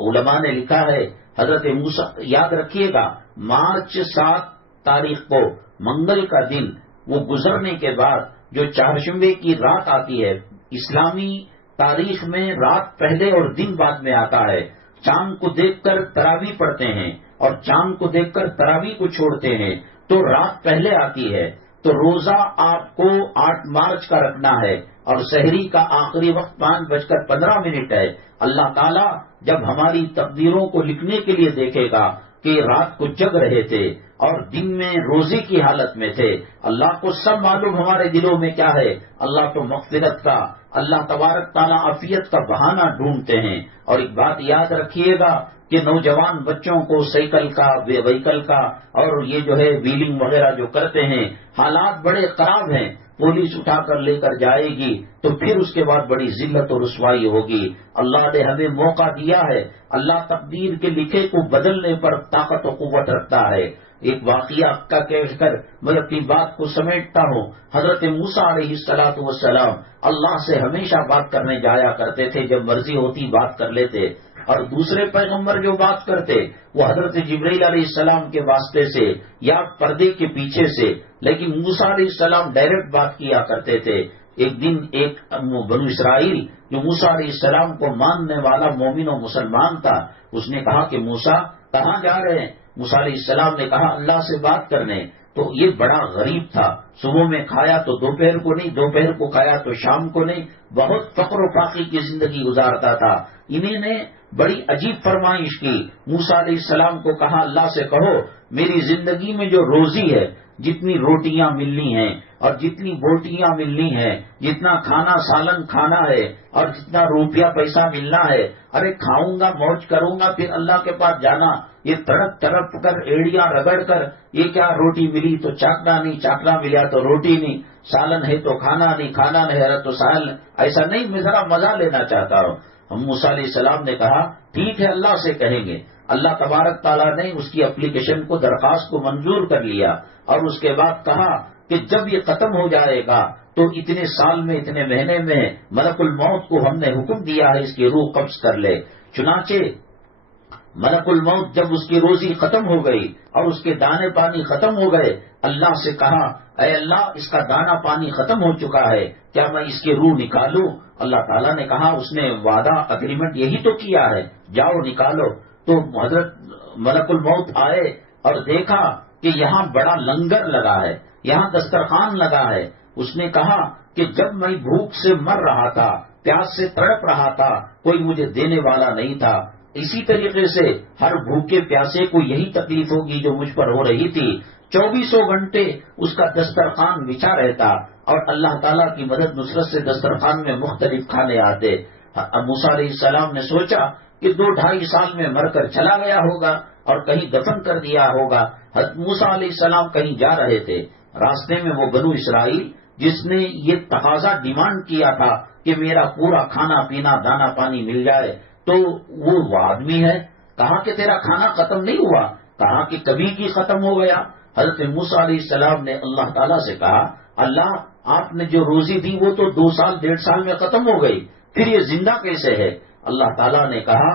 علماء نے لکھا ہے حضرت موسیٰ، یاد رکھیے گا مارچ 7 تاریخ کو منگل کا دن وہ گزرنے کے بعد جو چہارشنبے کی رات آتی ہے، اسلامی تاریخ میں رات پہلے اور دن بعد میں آتا ہے. چاند کو دیکھ کر تراویح پڑھتے ہیں اور چاند کو دیکھ کر تراویح کو چھوڑتے ہیں تو رات پہلے آتی ہے. تو روزہ آپ کو 8 مارچ کا رکھنا ہے اور سحری کا آخری وقت 5:15 ہے. اللہ تعالیٰ جب ہماری تقدیروں کو لکھنے کے لیے دیکھے گا کہ رات کو جگ رہے تھے اور دن میں روزے کی حالت میں تھے، اللہ کو سب معلوم ہمارے دلوں میں کیا ہے. اللہ تو مغفرت کا، اللہ تبارک تعالیٰ عافیت کا بہانہ ڈھونڈتے ہیں. اور ایک بات یاد رکھیے گا کہ نوجوان بچوں کو سائیکل کا وہیکل کا اور یہ جو ہے ویلنگ وغیرہ جو کرتے ہیں، حالات بڑے خراب ہیں، پولیس اٹھا کر لے کر جائے گی تو پھر اس کے بعد بڑی ذلت اور رسوائی ہوگی۔ اللہ نے ہمیں موقع دیا ہے، اللہ تقدیر کے لکھے کو بدلنے پر طاقت و قوت رکھتا ہے۔ ایک واقعہ کا کہہ کر میں اپنی بات کو سمیٹتا ہوں۔ حضرت موسیٰ علیہ السلام اللہ سے ہمیشہ بات کرنے جایا کرتے تھے، جب مرضی ہوتی بات کر لیتے، اور دوسرے پیغمبر جو بات کرتے وہ حضرت جبرائیل علیہ السلام کے واسطے سے یا پردے کے پیچھے سے، لیکن موسیٰ علیہ السلام ڈائریکٹ بات کیا کرتے تھے۔ ایک دن ایک بنو اسرائیل جو موسیٰ علیہ السلام کو ماننے والا مومن و مسلمان تھا، اس نے کہا کہ موسیٰ کہاں جا رہے ہیں؟ موسیٰ علیہ السلام نے کہا اللہ سے بات کرنے۔ تو یہ بڑا غریب تھا، صبح میں کھایا تو دوپہر کو نہیں، دوپہر کو کھایا تو شام کو نہیں، بہت فقر و فاقے کی زندگی گزارتا تھا۔ انہیں نے بڑی عجیب فرمائش کی، موسیٰ علیہ السلام کو کہا اللہ سے کہو میری زندگی میں جو روزی ہے، جتنی روٹیاں ملنی ہیں اور جتنی بوٹیاں ملنی ہیں، جتنا کھانا سالن کھانا ہے اور جتنا روپیہ پیسہ ملنا ہے، ارے کھاؤں گا موج کروں گا پھر اللہ کے پاس جانا، یہ تڑپ تڑپ کر ایڑیاں رگڑ کر یہ کیا روٹی ملی تو چاکنا نہیں، چاکنا ملا تو روٹی نہیں، سالن ہے تو کھانا نہیں، کھانا نہیں ہے تو سالن، ایسا نہیں، میں ذرا مزہ لینا چاہتا ہوں۔ ہم موسیٰ علیہ السلام نے کہا ٹھیک ہے اللہ سے کہیں گے۔ اللہ تبارک تعالیٰ نے اس کی اپلیکیشن کو، درخواست کو منظور کر لیا، اور اس کے بعد کہا کہ جب یہ ختم ہو جائے گا تو اتنے سال میں اتنے مہینے میں ملک الموت کو ہم نے حکم دیا ہے اس کی روح قبض کر لے۔ چنانچہ ملک الموت جب اس کی روزی ختم ہو گئی اور اس کے دانے پانی ختم ہو گئے، اللہ سے کہا اے اللہ اس کا دانا پانی ختم ہو چکا ہے، کیا میں اس کی روح نکالوں؟ اللہ تعالیٰ نے کہا اس نے وعدہ اگریمنٹ یہی تو کیا ہے، جاؤ نکالو۔ تو حضرت ملک الموت آئے اور دیکھا کہ یہاں بڑا لنگر لگا ہے، یہاں دسترخوان لگا ہے۔ اس نے کہا کہ جب میں بھوک سے مر رہا تھا، پیاس سے تڑپ رہا تھا، کوئی مجھے دینے والا نہیں تھا، اسی طریقے سے ہر بھوکے پیاسے کو یہی تکلیف ہوگی جو مجھ پر ہو رہی تھی۔ 24 گھنٹے اس کا دسترخوان بچھا رہتا اور اللہ تعالیٰ کی مدد نصرت سے دسترخوان میں مختلف کھانے آتے۔ موسیٰ علیہ السلام نے سوچا کہ 2-2.5 سال میں مر کر چلا گیا ہوگا اور کہیں دفن کر دیا ہوگا۔ حضرت موسیٰ علیہ السلام کہیں جا رہے تھے، راستے میں وہ بنو اسرائیل جس نے یہ تقاضا ڈیمانڈ کیا تھا کہ میرا پورا کھانا پینا دانا پانی مل جائے، تو وہ آدمی ہے، کہا کہ تیرا کھانا ختم نہیں ہوا، کہا کہ کبھی کی ختم ہو گیا۔ حضرت موسیٰ علیہ السلام نے اللہ تعالیٰ سے کہا اللہ آپ نے جو روزی دی وہ تو 2 سال 1.5 سال میں ختم ہو گئی، پھر یہ زندہ کیسے ہے؟ اللہ تعالیٰ نے کہا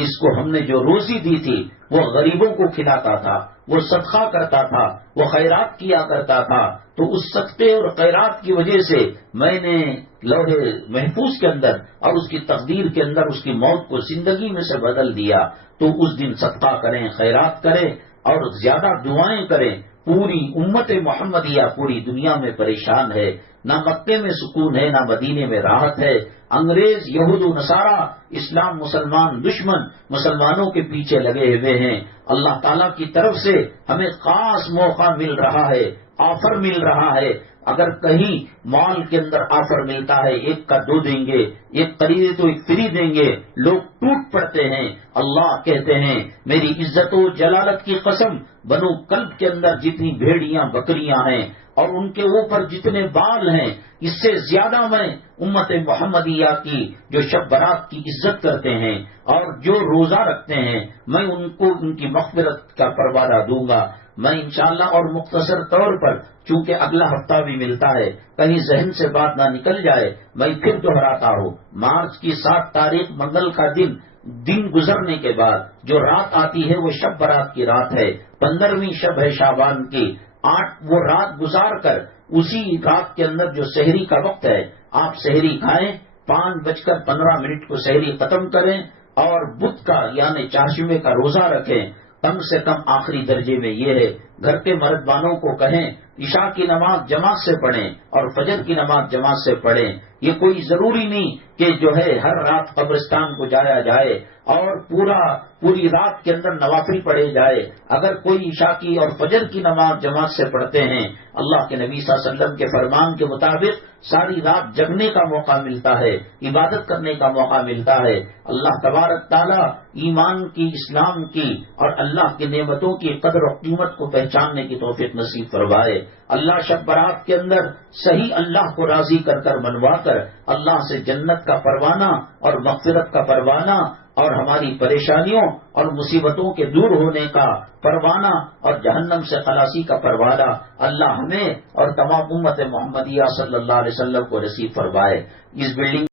اس کو ہم نے جو روزی دی تھی وہ غریبوں کو کھلاتا تھا، وہ صدقہ کرتا تھا، وہ خیرات کیا کرتا تھا، تو اس صدقے اور خیرات کی وجہ سے میں نے لوح محفوظ کے اندر اور اس کی تقدیر کے اندر اس کی موت کو زندگی میں سے بدل دیا۔ تو اس دن صدقہ کریں، خیرات کریں اور زیادہ دعائیں کریں۔ پوری امت محمدیہ پوری دنیا میں پریشان ہے، نہ مکے میں سکون ہے، نہ مدینے میں راحت ہے۔ انگریز، یہود و نصارہ، اسلام مسلمان دشمن مسلمانوں کے پیچھے لگے ہوئے ہیں۔ اللہ تعالیٰ کی طرف سے ہمیں خاص موقع مل رہا ہے، آفر مل رہا ہے۔ اگر کہیں مال کے اندر آفر ملتا ہے 1 کا 2 دیں گے، 1 خریدے تو 1 فری دیں گے، لوگ ٹوٹ پڑتے ہیں۔ اللہ کہتے ہیں میری عزت و جلالت کی قسم، بنو کلب کے اندر جتنی بھیڑیاں بکریاں ہیں اور ان کے اوپر جتنے بال ہیں، اس سے زیادہ میں امت محمدیہ کی جو شب برات کی عزت کرتے ہیں اور جو روزہ رکھتے ہیں، میں ان کو ان کی مغفرت کا پروادہ دوں گا۔ میں انشاءاللہ اور مختصر طور پر، چونکہ اگلا ہفتہ بھی ملتا ہے، کہیں ذہن سے بات نہ نکل جائے، میں پھر دہراتا ہوں، مارچ کی 7 تاریخ منگل کا دن گزرنے کے بعد جو رات آتی ہے وہ شب برات کی رات ہے، 15ویں شب ہے شعبان کی۔ 8 وہ رات گزار کر اسی رات کے اندر جو سحری کا وقت ہے، آپ سحری کھائیں، 5:15 کو سحری ختم کریں اور بدھ کا یعنی چاشمے کا روزہ رکھیں۔ کم سے کم آخری درجے میں یہ ہے، گھر کے مردبانوں کو کہیں عشاء کی نماز جماعت سے پڑھیں اور فجر کی نماز جماعت سے پڑھیں. یہ کوئی ضروری نہیں کہ جو ہے ہر رات قبرستان کو جایا جائے اور پوری رات کے اندر نوافل پڑھے جائے. اگر کوئی عشاء کی اور فجر کی نماز جماعت سے پڑھتے ہیں، اللہ کے نبی صلی اللہ علیہ وسلم کے فرمان کے مطابق ساری رات جگنے کا موقع ملتا ہے، عبادت کرنے کا موقع ملتا ہے. اللہ تبارک تعالیٰ ایمان کی، اسلام کی اور اللہ کی نعمتوں کی قدر و قیمت کو پہچاننے کی توفیق نصیب فرمائے. اللہ شب برات کے اندر صحیح اللہ کو راضی کر منوا کر اللہ سے جنت کا پروانہ اور مغفرت کا پروانہ اور ہماری پریشانیوں اور مصیبتوں کے دور ہونے کا پروانہ اور جہنم سے خلاصی کا پروانہ اللہ ہمیں اور تمام امت محمدیہ صلی اللہ علیہ وسلم کو نصیب فرمائے. اس بلڈنگ